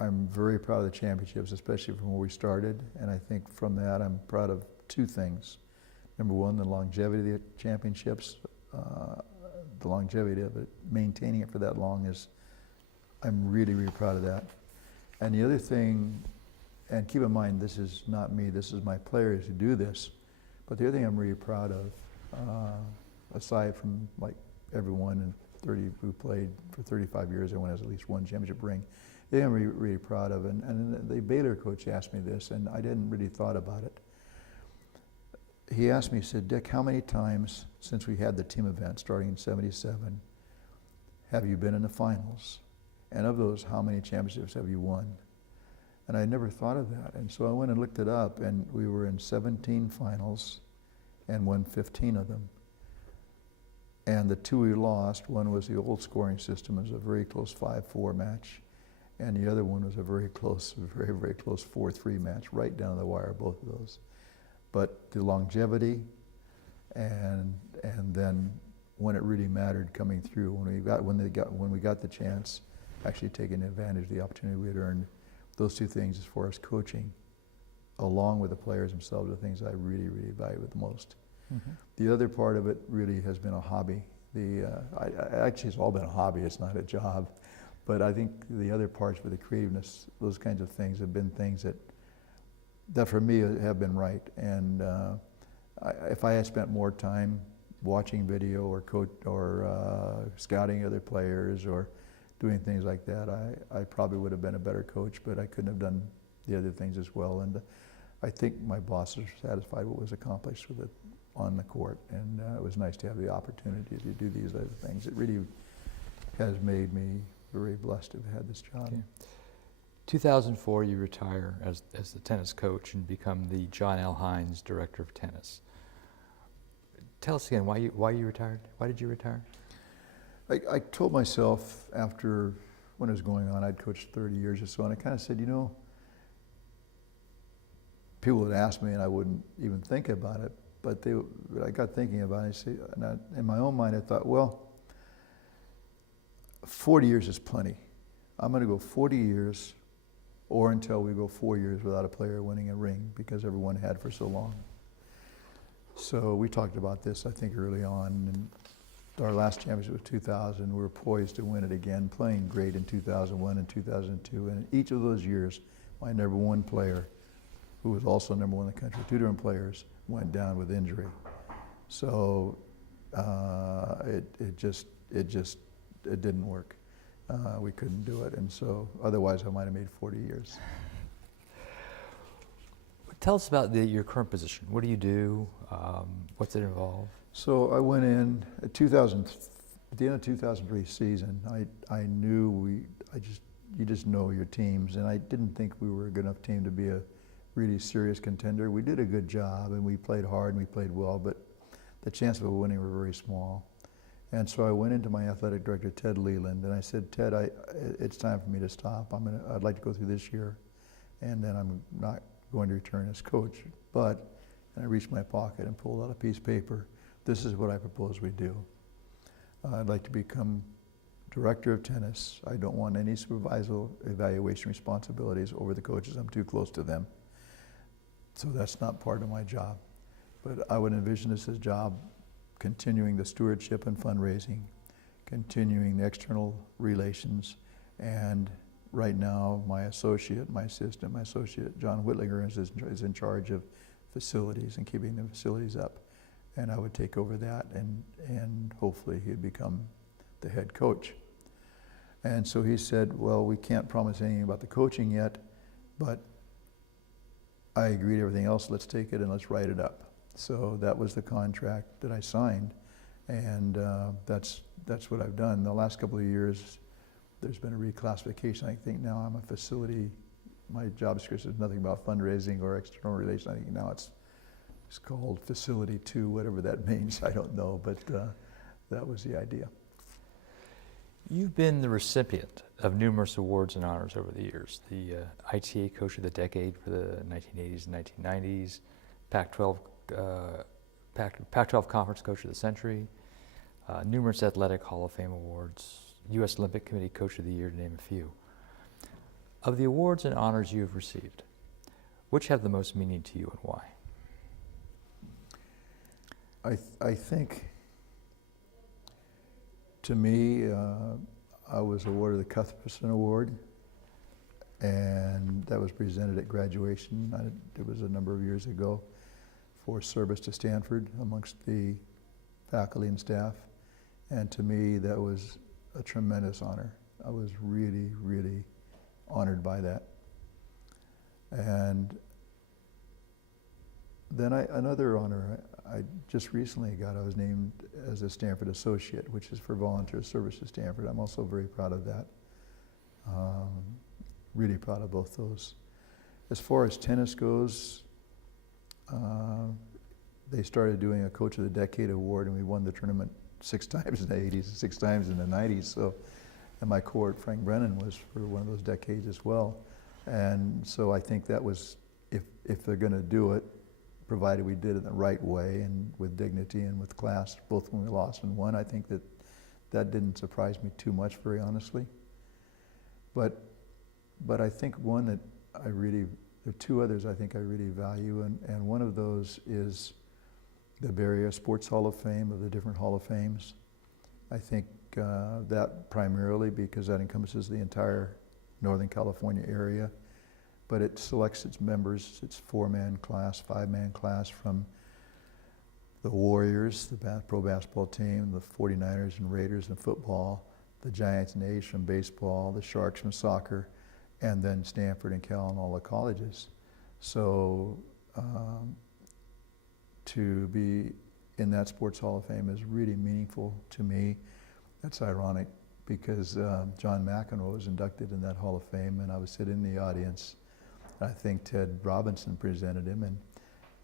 I'm very proud of the championships, especially from where we started, and I think from that I'm proud of two things. Number one, the longevity of the championships. The longevity of it, maintaining it for that long I'm really, really proud of that. And the other thing, and keep in mind, this is not me, this is my players who do this, but the other thing I'm really proud of, aside from like everyone who played for 35 years, everyone has at least one championship ring, the thing I'm really, really proud of, and the Baylor coach asked me this, and I didn't really thought about it. He asked me, he said, Dick, how many times since we had the team event starting in '77 have you been in the finals? And of those, how many championships have you won? And I never thought of that. And so I went and looked it up, and we were in 17 finals and won 15 of them. And the two we lost, one was the old scoring system. It was a very close 5-4 match. And the other one was a very close, very, very close 4-3 match, right down the wire, both of those. But the longevity, and then when it really mattered coming through, when we got the chance, actually taking advantage of the opportunity we had earned, those two things as far as coaching, along with the players themselves, are things I really, really value the most. Mm-hmm. The other part of it really has been a hobby. Actually, it's all been a hobby. It's not a job. But I think the other parts with the creativeness, those kinds of things have been things that for me have been right. And if I had spent more time watching video or scouting other players or doing things like that, I probably would have been a better coach, but I couldn't have done the other things as well. And I think my bosses were satisfied with what was accomplished with it on the court. And it was nice to have the opportunity to do these other things. It really has made me very blessed to have had this job. Okay. 2004, you retire as the tennis coach and become the John L. Hinds Director of Tennis. Tell us again why you retired. Why did you retire? I told myself after, when it was going on, I'd coached 30 years or so, and I kind of said, you know, people would ask me and I wouldn't even think about it, but I got thinking about it, and in my own mind I thought, well, 40 years is plenty. I'm going to go 40 years or until we go 4 years without a player winning a ring, because everyone had for so long. So we talked about this, I think, early on, and our last championship was 2000. We were poised to win it again, playing great in 2001 and 2002. And in each of those years, my number one player, who was also number one in the country, two different players, went down with injury. So it didn't work. We couldn't do it, and so otherwise I might have made 40 years. Tell us about your current position. What do you do? What's it involve? So I went in at the end of 2003 season. I knew you just know your teams, and I didn't think we were a good enough team to be a really serious contender. We did a good job, and we played hard and we played well, but the chances of winning were very small. And so I went into my athletic director, Ted Leland, and I said, Ted, it's time for me to stop. I'd like to go through this year, and then I'm not going to return as coach. But, and I reached my pocket and pulled out a piece of paper. This is what I propose we do. I'd like to become director of tennis. I don't want any supervisory evaluation responsibilities over the coaches. I'm too close to them. So that's not part of my job. But I would envision this as a job continuing the stewardship and fundraising, continuing the external relations, and right now my associate, John Whitlinger, is in charge of facilities and keeping the facilities up. And I would take over that, and hopefully he'd become the head coach. And so he said, well, we can't promise anything about the coaching yet, but I agree to everything else. Let's take it and let's write it up. So that was the contract that I signed, and that's what I've done. The last couple of years, there's been a reclassification. I think now I'm a facility. My job description is nothing about fundraising or external relations. I think now it's called Facility 2, whatever that means. I don't know, but that was the idea. You've been the recipient of numerous awards and honors over the years. The ITA Coach of the Decade for the 1980s and 1990s, Pac-12 Conference Coach of the Century, numerous Athletic Hall of Fame awards, U.S. Olympic Committee Coach of the Year, to name a few. Of the awards and honors you have received, which have the most meaning to you and why? I think, to me, I was awarded the Cuthbertson Award, and that was presented at graduation. It was a number of years ago, for service to Stanford amongst the faculty and staff. And to me, that was a tremendous honor. I was really, really honored by that. And then another honor I just recently got, I was named as a Stanford Associate, which is for volunteer service to Stanford. I'm also very proud of that. Really proud of both those. As far as tennis goes, they started doing a Coach of the Decade award, and we won the tournament 6 times in the 80s and 6 times in the 90s. So, and my court, Frank Brennan, was for one of those decades as well. And so I think that was, if they're going to do it, provided we did it the right way and with dignity and with class, both when we lost and won, I think that didn't surprise me too much, very honestly. But I think one that there are 2 others I think I really value, and one of those is the Bay Area Sports Hall of Fame, of the different Hall of Fames. I think that primarily because that encompasses the entire Northern California area, but it selects its members, its 4-man class, 5-man class, from the Warriors, the pro basketball team, the 49ers and Raiders in football, the Giants and A's from baseball, the Sharks from soccer, and then Stanford and Cal and all the colleges. So to be in that Sports Hall of Fame is really meaningful to me. That's ironic because John McEnroe was inducted in that Hall of Fame, and I was sitting in the audience. I think Ted Robinson presented him, and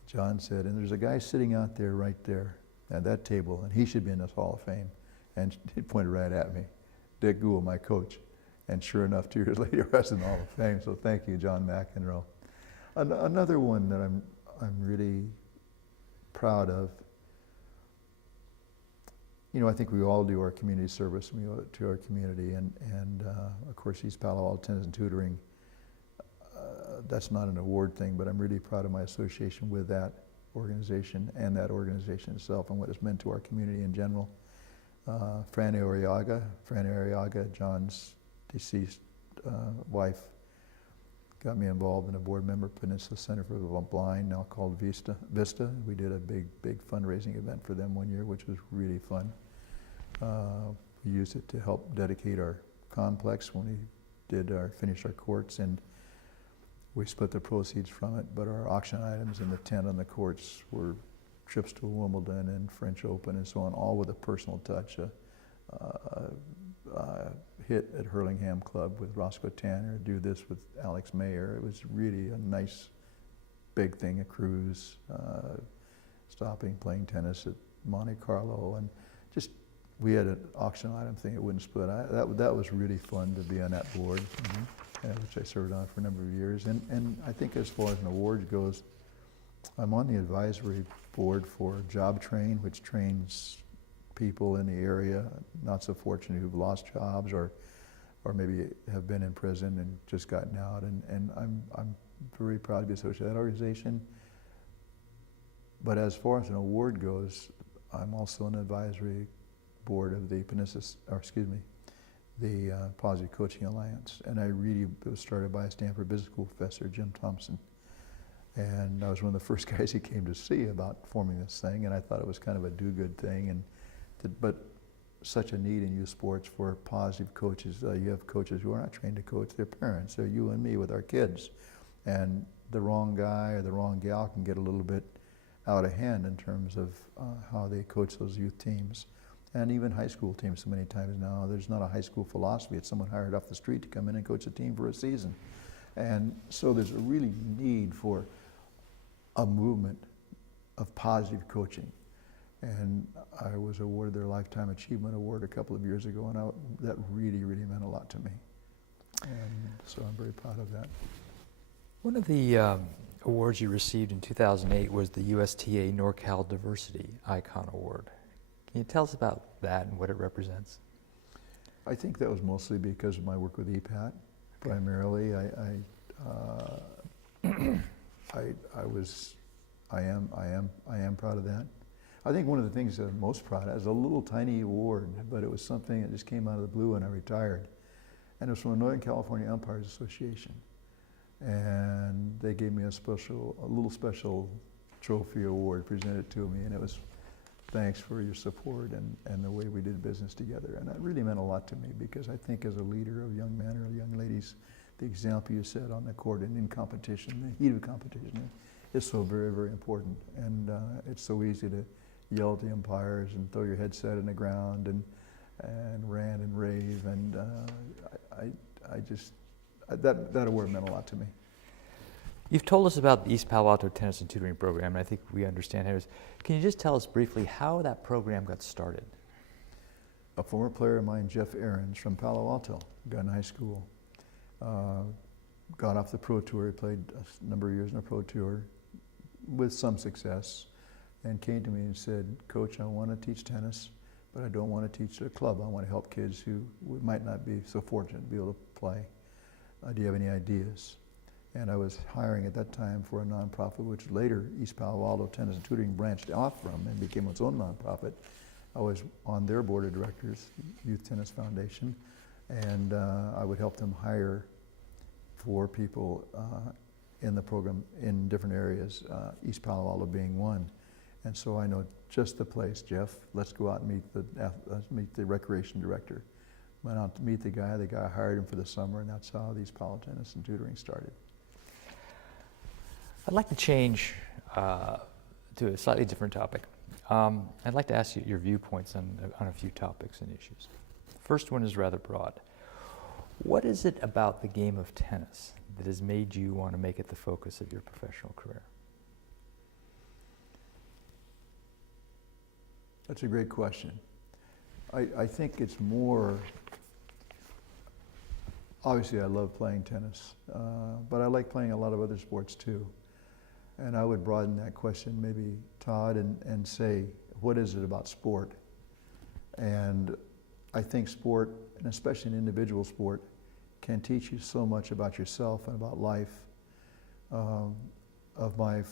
John said, and there's a guy sitting out there right there at that table, and he should be in this Hall of Fame. And he pointed right at me, Dick Gould, my coach. And sure enough, 2 years later, I was in the Hall of Fame. So thank you, John McEnroe. Another one that I'm really proud of, I think we all do our community service, and we owe it to our community, and of course, East Palo Alto Tennis and Tutoring, that's not an award thing, but I'm really proud of my association with that organization and that organization itself and what it's meant to our community in general. Fran Arriaga, John's deceased wife, got me involved in a board member, Peninsula Center for the Blind, now called Vista. We did a big fundraising event for them one year, which was really fun. We used it to help dedicate our complex when we finished our courts, and we split the proceeds from it, but our auction items in the tent on the courts were trips to Wimbledon and French Open and so on, all with a personal touch. Hit at Hurlingham Club with Roscoe Tanner, do this with Alex Mayer. It was really a nice big thing, a cruise, stopping, playing tennis at Monte Carlo, and just, we had an auction item thing that wouldn't split. That was really fun to be on that board, which I served on for a number of years. And I think as far as an award goes, I'm on the advisory board for Job Train, which trains people in the area, not so fortunate, who've lost jobs or maybe have been in prison and just gotten out. And I'm very proud to be associated with that organization. But as far as an award goes, I'm also on the advisory board of the the Positive Coaching Alliance. And it was started by a Stanford Business School professor, Jim Thompson. And I was one of the first guys he came to see about forming this thing, and I thought it was kind of a do-good thing. But such a need in youth sports for positive coaches. You have coaches who are not trained to coach their parents. They're you and me with our kids. And the wrong guy or the wrong gal can get a little bit out of hand in terms of how they coach those youth teams. And even high school teams, so many times now, there's not a high school philosophy. It's someone hired off the street to come in and coach a team for a season. And so there's a really need for a movement of positive coaching, And I was awarded their Lifetime Achievement Award a couple of years ago, and that really, really meant a lot to me. And so I'm very proud of that. One of the awards you received in 2008 was the USTA NorCal Diversity Icon Award. Can you tell us about that and what it represents? I think that was mostly because of my work with EPAT. Primarily, I am proud of that. I think one of the things that I'm most proud of is a little tiny award, but it was something that just came out of the blue when I retired. And it was from the Northern California Umpires Association. And they gave me a little special trophy award presented to me, and it was thanks for your support and the way we did business together. And that really meant a lot to me, because I think as a leader of young men or young ladies, the example you set on the court and in competition, the heat of competition, is so very, very important. And it's so easy to yell at the umpires and throw your headset in the ground and rant and rave. And that award meant a lot to me. You've told us about the East Palo Alto Tennis and Tutoring Program, and I think we understand how it is. Can you just tell us briefly how that program got started? A former player of mine, Jeff Ahrens, from Palo Alto, got in high school, got off the pro tour. He played a number of years in a pro tour with some success, and came to me and said, "Coach, I want to teach tennis, but I don't want to teach at a club. I want to help kids who might not be so fortunate to be able to play. Do you have any ideas?" And I was hiring at that time for a nonprofit, which later East Palo Alto Tennis and Tutoring branched off from and became its own nonprofit. I was on their board of directors, Youth Tennis Foundation, and I would help them hire for people in the program in different areas, East Palo Alto being one. And so I know just the place, Jeff. Let's go out and meet the recreation director. Went out to meet the guy. The guy hired him for the summer, and that's how East Palo Tennis and Tutoring started. I'd like to change to a slightly different topic. I'd like to ask you your viewpoints on a few topics and issues. The first one is rather broad. What is it about the game of tennis that has made you want to make it the focus of your professional career? That's a great question. I think it's more, obviously I love playing tennis, but I like playing a lot of other sports too. And I would broaden that question maybe, Todd, and say, what is it about sport? And I think sport, and especially an individual sport, can teach you so much about yourself and about life. Of my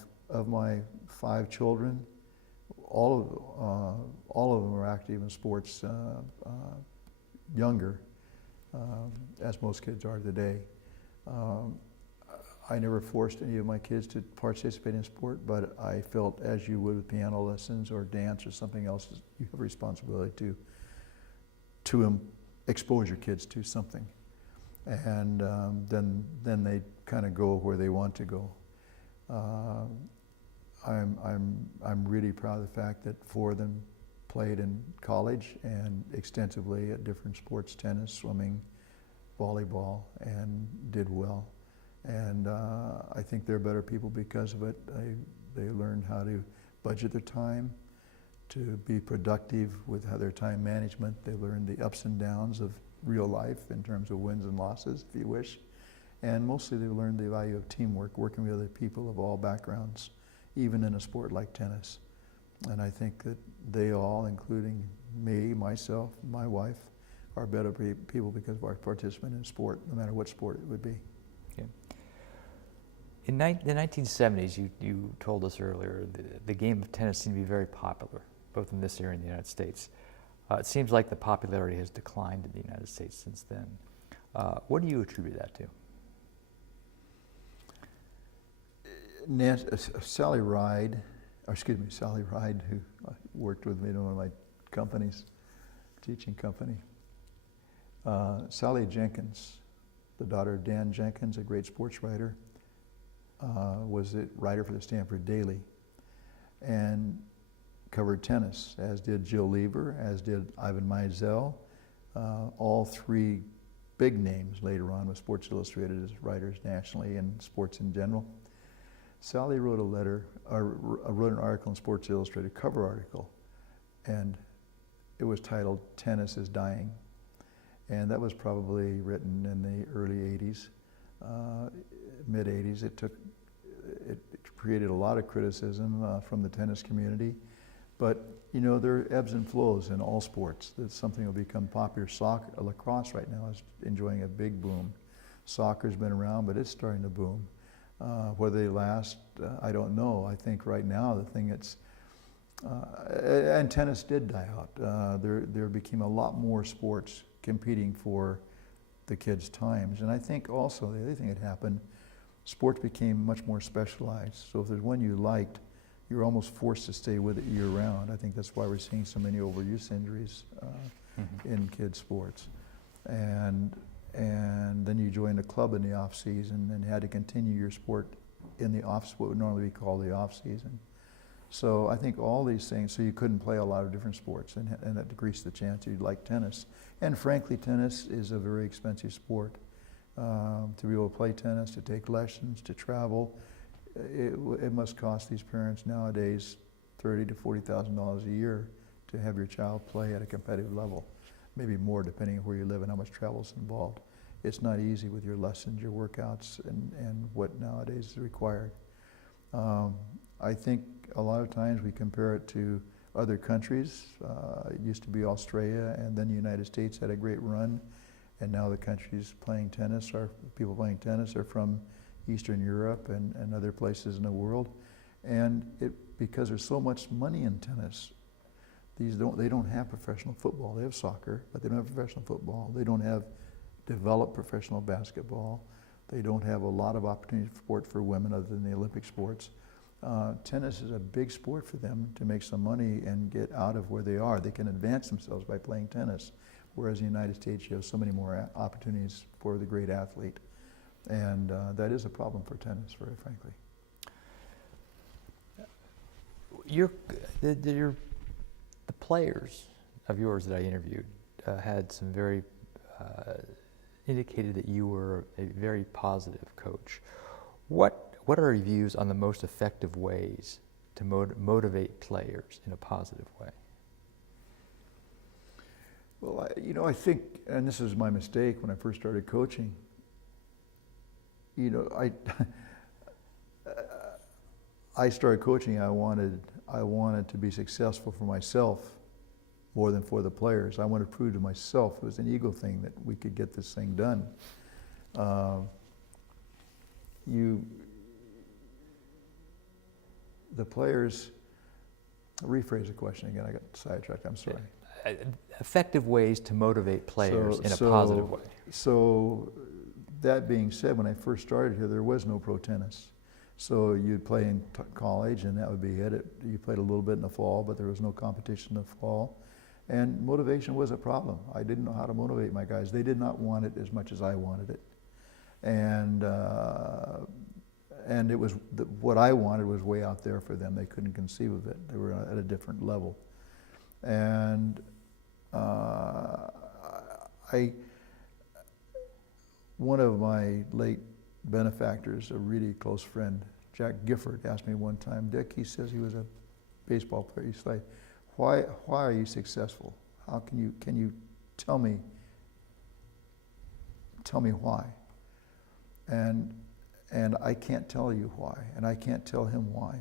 5 children, all of them are active in sports younger, as most kids are today. I never forced any of my kids to participate in sport, but I felt, as you would with piano lessons or dance or something else, you have a responsibility to expose your kids to something. And then they kind of go where they want to go. I'm really proud of the fact that 4 of them played in college and extensively at different sports, tennis, swimming, volleyball, and did well. And I think they're better people because of it. They learned how to budget their time, to be productive with their time management. They learned the ups and downs of real life in terms of wins and losses, if you wish. And mostly they learned the value of teamwork, working with other people of all backgrounds, even in a sport like tennis. And I think that they all, including me, myself, my wife, are better people because of our participation in sport, no matter what sport it would be. Okay. In the 1970s, you told us earlier, the game of tennis seemed to be very popular, both in this area and the United States. It seems like the popularity has declined in the United States since then. What do you attribute that to? Sally Ride, who worked with me in one of my companies, teaching company. Sally Jenkins, the daughter of Dan Jenkins, a great sports writer, was the writer for the Stanford Daily and covered tennis, as did Jill Lever, as did Ivan Meisel, all 3 big names later on with Sports Illustrated as writers nationally and sports in general. Sally wrote wrote an article in Sports Illustrated, cover article, and it was titled "Tennis is Dying," and that was probably written in the early '80s, mid '80s. It created a lot of criticism from the tennis community, but you know, there are ebbs and flows in all sports. That's something that will become popular. Lacrosse right now is enjoying a big boom. Soccer's been around, but it's starting to boom. Whether they last, I don't know. I think right now the thing that's, and tennis did die out. There became a lot more sports competing for the kids' times. And I think also the other thing that happened, sports became much more specialized. So if there's one you liked, you're almost forced to stay with it year-round. I think that's why we're seeing so many overuse injuries in kids' sports. And then you joined a club in the off-season and had to continue your sport in the what would normally be called the off-season. So I think all these things, so you couldn't play a lot of different sports, and that decreased the chance you'd like tennis. And frankly, tennis is a very expensive sport. To be able to play tennis, to take lessons, to travel, it must cost these parents nowadays $30,000 to $40,000 a year to have your child play at a competitive level, maybe more depending on where you live and how much travel is involved. It's not easy with your lessons, your workouts, and what nowadays is required. I think a lot of times we compare it to other countries. It used to be Australia, and then the United States had a great run, and now the countries playing tennis, or people playing tennis, are from Eastern Europe and other places in the world. And because there's so much money in tennis, they don't have professional football. They have soccer, but they don't have professional football. They don't have developed professional basketball. They don't have a lot of opportunity for sport for women other than the Olympic sports. Tennis is a big sport for them to make some money and get out of where they are. They can advance themselves by playing tennis, whereas in the United States you have so many more opportunities for the great athlete. And that is a problem for tennis, very frankly. The players of yours that I interviewed had some very indicated that you were a very positive coach. What are your views on the most effective ways to motivate players in a positive way? Well, I think, and this is my mistake when I first started coaching, I started coaching, I wanted to be successful for myself more than for the players. I wanted to prove to myself, it was an ego thing, that we could get this thing done. The players, rephrase the question again, I got sidetracked, I'm sorry. Effective ways to motivate players in a positive way. So that being said, when I first started here, there was no pro tennis. So you'd play in college and that would be it. You played a little bit in the fall, but there was no competition in the fall. And motivation was a problem. I didn't know how to motivate my guys. They did not want it as much as I wanted it. And it was, what I wanted was way out there for them. They couldn't conceive of it. They were at a different level. And one of my late benefactors, a really close friend, Jack Gifford, asked me one time, Dick, he says, he was a baseball player, he's like, why are you successful? How can you tell me why? And I can't tell you why, and I can't tell him why.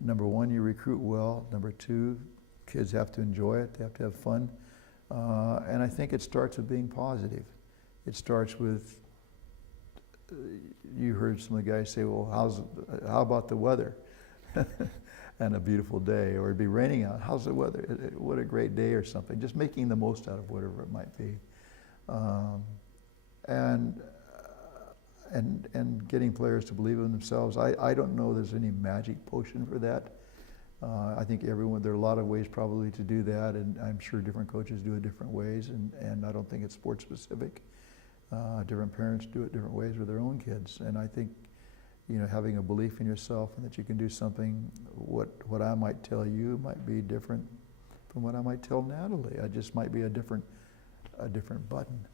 Number one, you recruit well. Number two, kids have to enjoy it, they have to have fun. And I think it starts with being positive. It starts with, you heard some of the guys say, well, how about the weather? And a beautiful day, or it'd be raining out. How's the weather? What a great day, or something. Just making the most out of whatever it might be. And getting players to believe in themselves. I don't know there's any magic potion for that. I think there are a lot of ways probably to do that, and I'm sure different coaches do it different ways, and I don't think it's sport specific. Different parents do it different ways with their own kids, and I think, having a belief in yourself and that you can do something, what I might tell you might be different from what I might tell Natalie. I just might be a different button.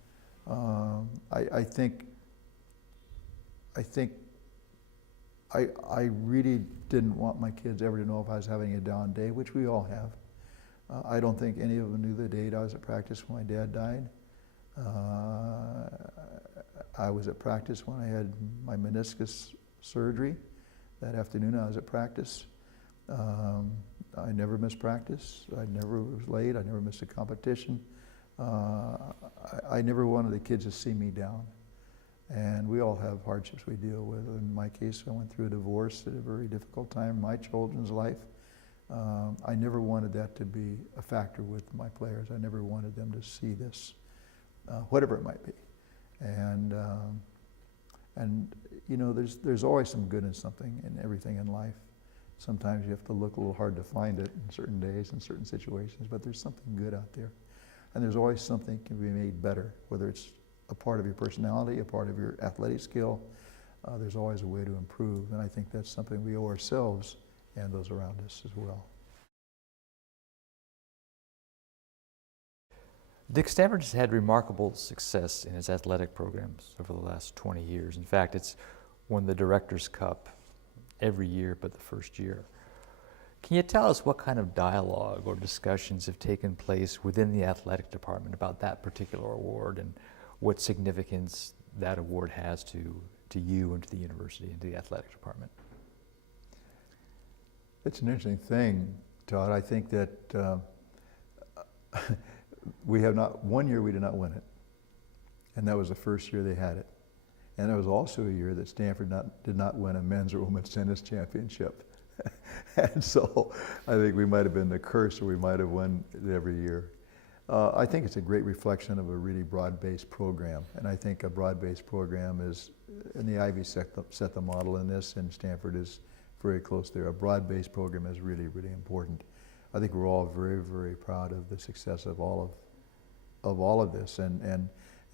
I really didn't want my kids ever to know if I was having a down day, which we all have. I don't think any of them knew the date I was at practice when my dad died. I was at practice when I had my meniscus surgery. That afternoon I was at practice. I never missed practice. I never was late. I never missed a competition. I never wanted the kids to see me down. And we all have hardships we deal with. In my case, I went through a divorce at a very difficult time in my children's life. I never wanted that to be a factor with my players. I never wanted them to see this, whatever it might be. And you know, there's always some good in something, in everything in life. Sometimes you have to look a little hard to find it in certain days, in certain situations, but there's something good out there. And there's always something can be made better, whether it's a part of your personality, a part of your athletic skill. There's always a way to improve, and I think that's something we owe ourselves and those around us as well. Dick, Stanford has had remarkable success in its athletic programs over the last 20 years. In fact, it's won the Director's Cup every year but the first year. Can you tell us what kind of dialogue or discussions have taken place within the athletic department about that particular award and what significance that award has to you and to the university and to the athletic department? It's an interesting thing, Todd. I think that we have not, one year we did not win it, and that was the first year they had it. And it was also a year that Stanford did not win a men's or women's tennis championship. And so I think we might have been the curse, or we might have won it every year. I think it's a great reflection of a really broad-based program, and I think a broad-based program is, and the Ivy set the model in this, and Stanford is very close there. A broad-based program is really, really important. I think we're all very, very proud of the success of all of this, and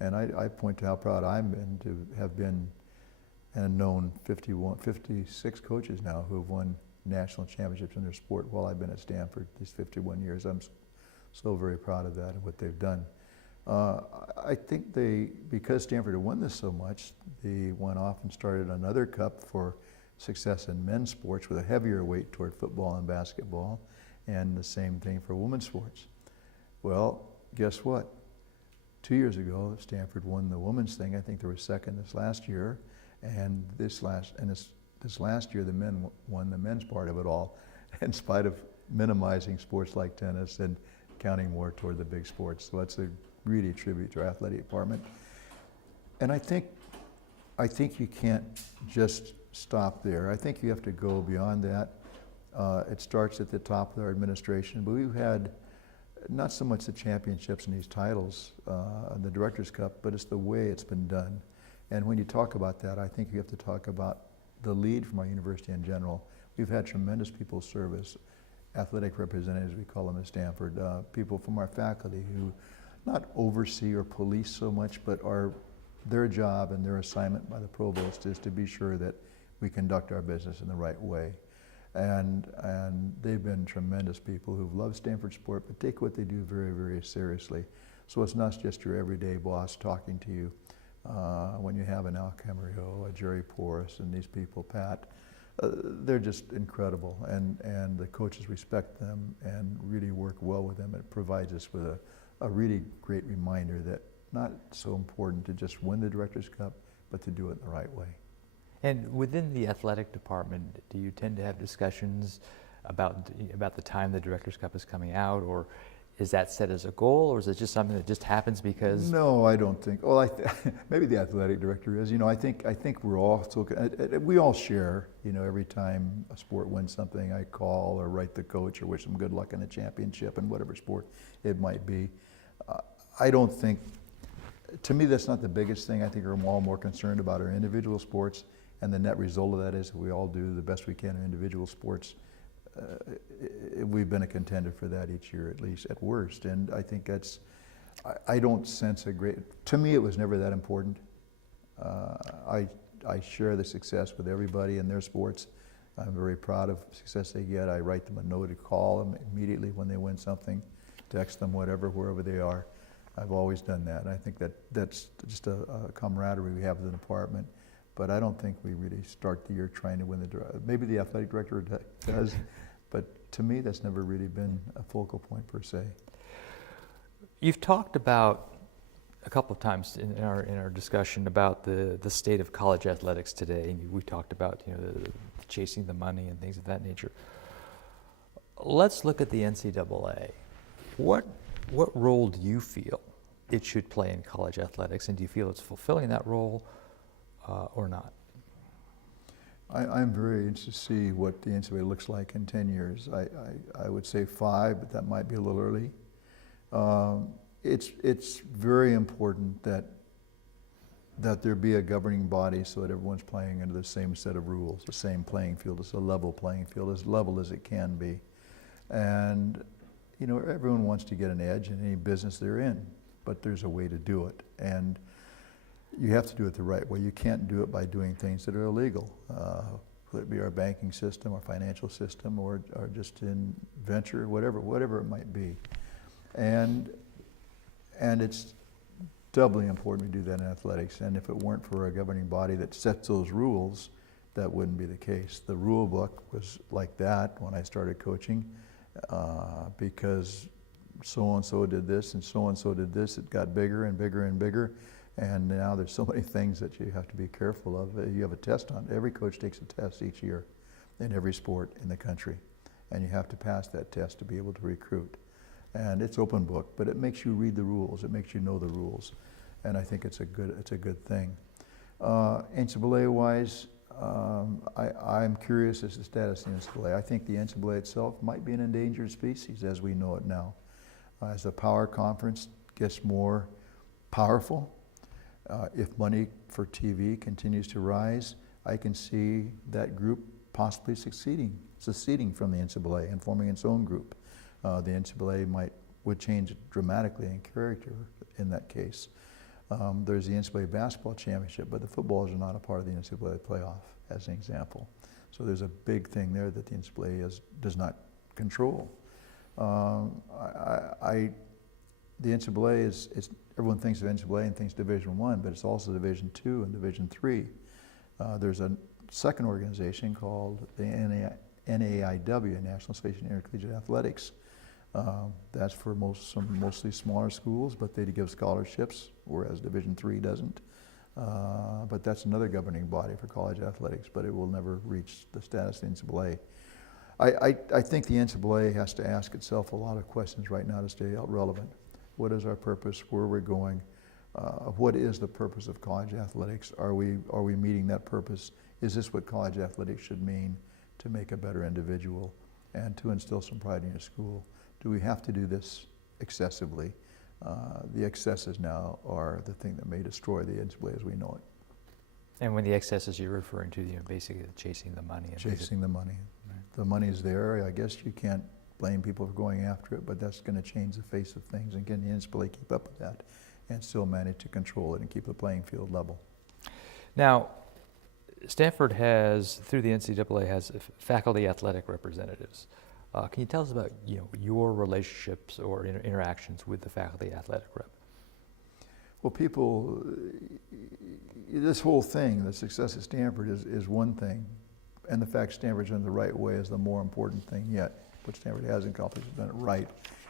I point to how proud I've been to have been and known 56 coaches now who have won national championships in their sport while I've been at Stanford these 51 years. I'm so very proud of that and what they've done. I think because Stanford had won this so much, they went off and started another cup for success in men's sports with a heavier weight toward football and basketball, and the same thing for women's sports. Well, guess what? 2 years ago, Stanford won the women's thing. I think they were second this last year, and this last year the men won the men's part of it all, in spite of minimizing sports like tennis and counting more toward the big sports. So that's a really tribute to our athletic department. And I think you can't just stop there. I think you have to go beyond that. It starts at the top of our administration, but we've had not so much the championships and these titles, the Director's Cup, but it's the way it's been done. And when you talk about that, I think you have to talk about the lead from our university in general. We've had tremendous people service, athletic representatives, we call them at Stanford, people from our faculty who not oversee or police so much, but their job and their assignment by the provost is to be sure that we conduct our business in the right way. And they've been tremendous people who've loved Stanford sport, but take what they do very, very seriously. So it's not just your everyday boss talking to you. When you have an Al Camarillo, a Jerry Porras, and these people, Pat, they're just incredible. And the coaches respect them and really work well with them. It provides us with a really great reminder that not so important to just win the Director's Cup, but to do it in the right way. And within the athletic department, do you tend to have discussions about the time the Director's Cup is coming out, or is that set as a goal, or is it just something that just happens because? No, I don't think. Well, maybe the athletic director is. You know, I think we're all so. We all share. You know, every time a sport wins something, I call or write the coach or wish them good luck in the championship in whatever sport it might be. I don't think. To me, that's not the biggest thing. I think we're all more concerned about our individual sports. And the net result of that is we all do the best we can in individual sports. We've been a contender for that each year, at least at worst. And I think that's, I don't sense a great, to me it was never that important. I share the success with everybody in their sports. I'm very proud of the success they get. I write them a note to call them immediately when they win something, text them, whatever, wherever they are. I've always done that. And I think that's just a camaraderie we have in the department. But I don't think we really start the year trying to win maybe the athletic director does, but to me, that's never really been a focal point per se. You've talked about a couple of times in our discussion about the state of college athletics today, and we talked about the chasing the money and things of that nature. Let's look at the NCAA. What role do you feel it should play in college athletics, and do you feel it's fulfilling that role or not? I'm very interested to see what the NCAA looks like in 10 years. I would say 5, but that might be a little early. It's very important that there be a governing body so that everyone's playing under the same set of rules, the same playing field. It's a level playing field, as level as it can be. And everyone wants to get an edge in any business they're in, but there's a way to do it. And you have to do it the right way. You can't do it by doing things that are illegal, whether it be our banking system, our financial system, or just in venture, whatever it might be. And it's doubly important we do that in athletics. And if it weren't for a governing body that sets those rules, that wouldn't be the case. The rule book was like that when I started coaching, because so-and-so did this and so-and-so did this. It got bigger and bigger and bigger. And now there's so many things that you have to be careful of. You have a test on. Every coach takes a test each year in every sport in the country. And you have to pass that test to be able to recruit. And it's open book, but it makes you read the rules. It makes you know the rules. And I think it's a good thing. NCAA-wise, I'm curious as to the status of the NCAA. I think the NCAA itself might be an endangered species as we know it now. As the power conference gets more powerful, if money for TV continues to rise, I can see that group possibly seceding from the NCAA and forming its own group. The NCAA would change dramatically in character in that case. There's the NCAA basketball championship, but the footballs are not a part of the NCAA playoff, as an example. So there's a big thing there that the NCAA does not control. The NCAA is everyone thinks of NCAA and thinks Division I, but it's also Division II and Division III. There's a second organization called the NAIW, National Association of Intercollegiate Athletics. That's for mostly smaller schools, but they give scholarships, whereas Division III doesn't. But that's another governing body for college athletics, but it will never reach the status of the NCAA. I think the NCAA has to ask itself a lot of questions right now to stay relevant. What is our purpose? Where are we going? What is the purpose of college athletics? Are we meeting that purpose? Is this what college athletics should mean to make a better individual and to instill some pride in your school? Do we have to do this excessively? The excesses now are the thing that may destroy the NCAA as we know it. And when the excesses you're referring to, basically chasing the money. Chasing the money. Right. The money's there. I guess you can't blame people for going after it, but that's going to change the face of things. And can the NCAA keep up with that and still manage to control it and keep the playing field level? Now, Stanford has, through the NCAA, has faculty athletic representatives. Can you tell us about your relationships or interactions with the faculty athletic rep? Well, this whole thing, the success at Stanford is one thing, and the fact Stanford's done it the right way is the more important thing yet. What Stanford has accomplished is done it right.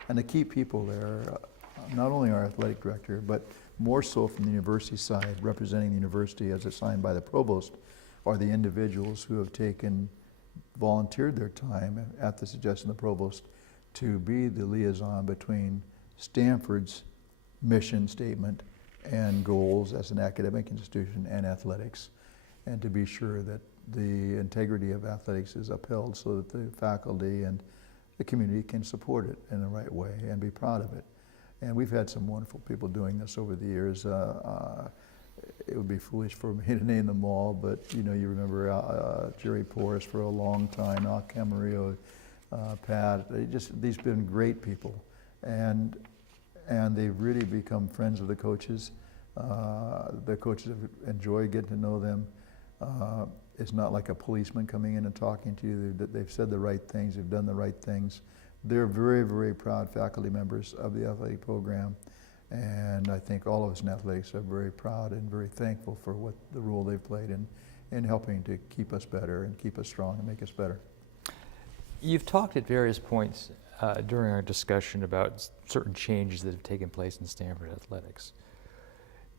And the key people there, not only our athletic director, but more so from the university side, representing the university as assigned by the provost, are the individuals who have volunteered their time at the suggestion of the provost to be the liaison between Stanford's mission statement and goals as an academic institution and athletics, and to be sure that the integrity of athletics is upheld so that the faculty and the community can support it in the right way and be proud of it. And we've had some wonderful people doing this over the years. It would be foolish for me to name them all, but you remember Jerry Porras for a long time, Al Camarillo, Pat. These have been great people, and they've really become friends of the coaches. The coaches have enjoyed getting to know them. It's not like a policeman coming in and talking to you. They've said the right things. They've done the right things. They're very, very proud faculty members of the athletic program. And I think all of us in athletics are very proud and very thankful for the role they've played in helping to keep us better and keep us strong and make us better. You've talked at various points during our discussion about certain changes that have taken place in Stanford athletics.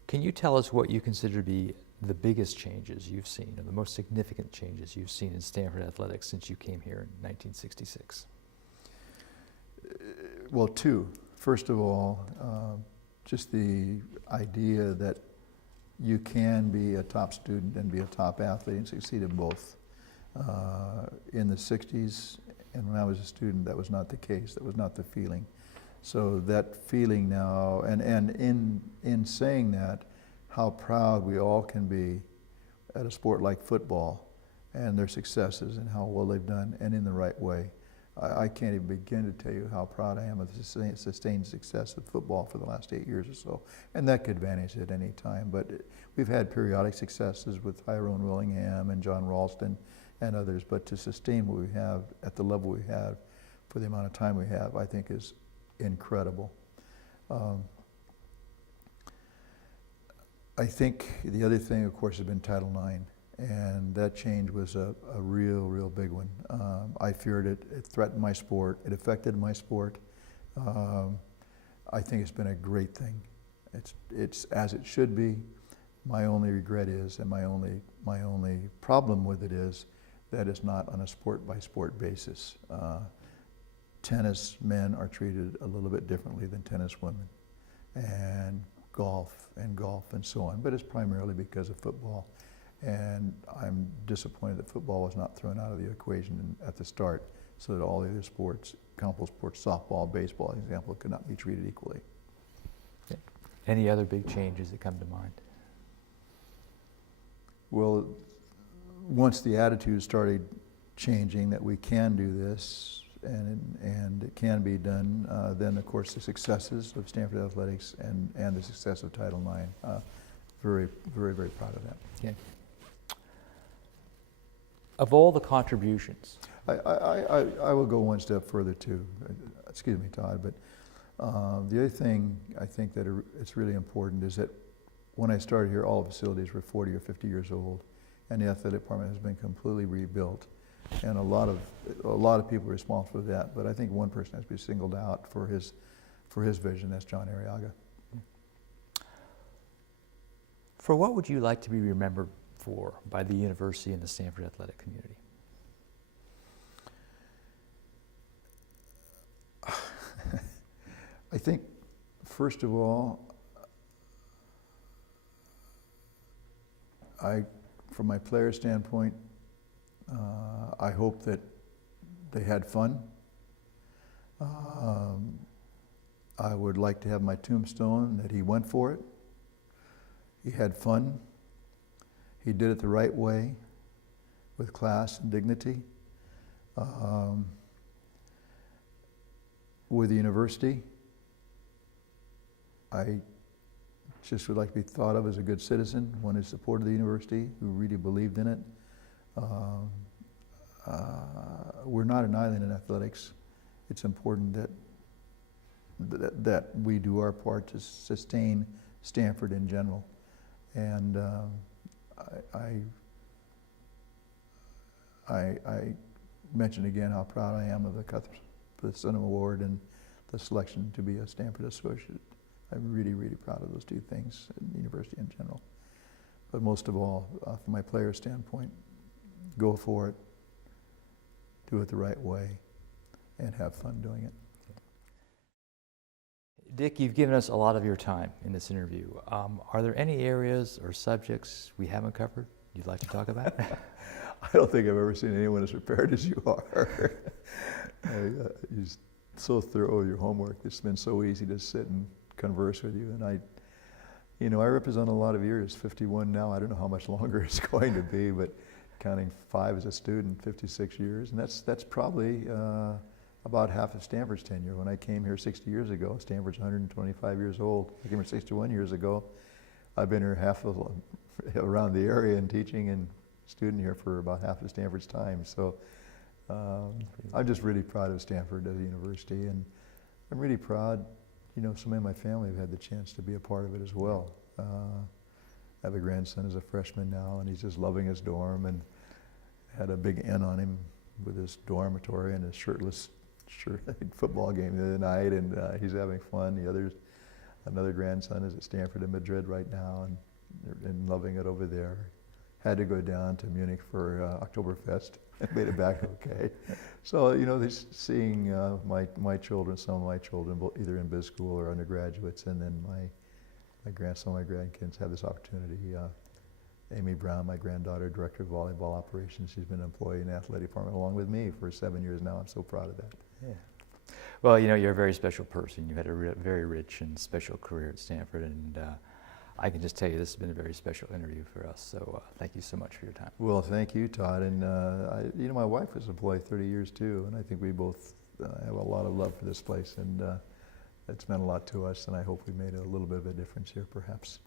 Can you tell us what you consider to be the biggest changes you've seen, or the most significant changes you've seen in Stanford athletics since you came here in 1966? Well, two. First of all, just the idea that you can be a top student and be a top athlete and succeed in both. In the 60s, and when I was a student, that was not the case. That was not the feeling. So that feeling now, and in saying that, how proud we all can be at a sport like football and their successes and how well they've done and in the right way. I can't even begin to tell you how proud I am of the sustained success of football for the last 8 years or so. And that could vanish at any time, but we've had periodic successes with Tyrone Willingham and John Ralston and others, but to sustain what we have at the level we have for the amount of time we have, I think is incredible. I think the other thing, of course, has been Title IX, and that change was a real big one. I feared it. It threatened my sport. It affected my sport. I think it's been a great thing. It's as it should be. My only regret is, and my only problem with it is, that it's not on a sport-by-sport basis. Tennis men are treated a little bit differently than tennis women, and golf and so on, but it's primarily because of football. And I'm disappointed that football was not thrown out of the equation at the start, so that all the other sports, comparable sports, softball, baseball, for example, could not be treated equally. Okay. Any other big changes that come to mind? Well, once the attitude started changing that we can do this and it can be done, then of course the successes of Stanford athletics and the success of Title IX, very proud of that. Okay. Of all the contributions, I will go one step further too. Excuse me, Todd, but the other thing I think that it's really important is that when I started here, all the facilities were 40 or 50 years old, and the athletic department has been completely rebuilt. And a lot of people are responsible for that, but I think one person has to be singled out for his vision. That's John Arriaga. For what would you like to be remembered for by the university and the Stanford athletic community? I think, first of all, from my player standpoint, I hope that they had fun. I would like to have my tombstone that he went for it. He had fun. He did it the right way, with class and dignity. With the university, I just would like to be thought of as a good citizen, one who supported the university, who really believed in it. We're not an island in athletics. It's important that we do our part to sustain Stanford in general. And I mentioned again how proud I am of the Cuthbertson Award and the selection to be a Stanford Associate. I'm really proud of those two things, and the university in general. But most of all, from my player standpoint, go for it, do it the right way, and have fun doing it. Dick, you've given us a lot of your time in this interview. Are there any areas or subjects we haven't covered you'd like to talk about? I don't think I've ever seen anyone as prepared as you are. You're so thorough with your homework. It's been so easy to sit and converse with you. And I represent a lot of years, 51 now. I don't know how much longer it's going to be, but counting 5 as a student, 56 years. And that's probably about half of Stanford's tenure. When I came here 60 years ago, Stanford's 125 years old. I came here 61 years ago. I've been here around the area and teaching and student here for about half of Stanford's time. So I'm just really proud of Stanford as a university, and I'm really proud, so many of my family have had the chance to be a part of it as well. I have a grandson who's a freshman now, and he's just loving his dorm and had a big N on him with his dormitory and his shirtless football game the other night, and he's having fun. Another grandson is at Stanford in Madrid right now, and loving it over there. Had to go down to Munich for Oktoberfest and made it back okay. So, you know, seeing my children, some of my children, either in biz school or undergraduates, and then my grandson, my grandkids have this opportunity. Amy Brown, my granddaughter, Director of Volleyball Operations, she's been an employee in the athletic department along with me for 7 years now. I'm so proud of that. Yeah. Well, you know, you're a very special person. You had a very rich and special career at Stanford, and I can just tell you this has been a very special interview for us, so thank you so much for your time. Well, thank you, Todd. And you know, my wife was employed 30 years too, and I think we both have a lot of love for this place, and it's meant a lot to us, and I hope we made a little bit of a difference here, perhaps.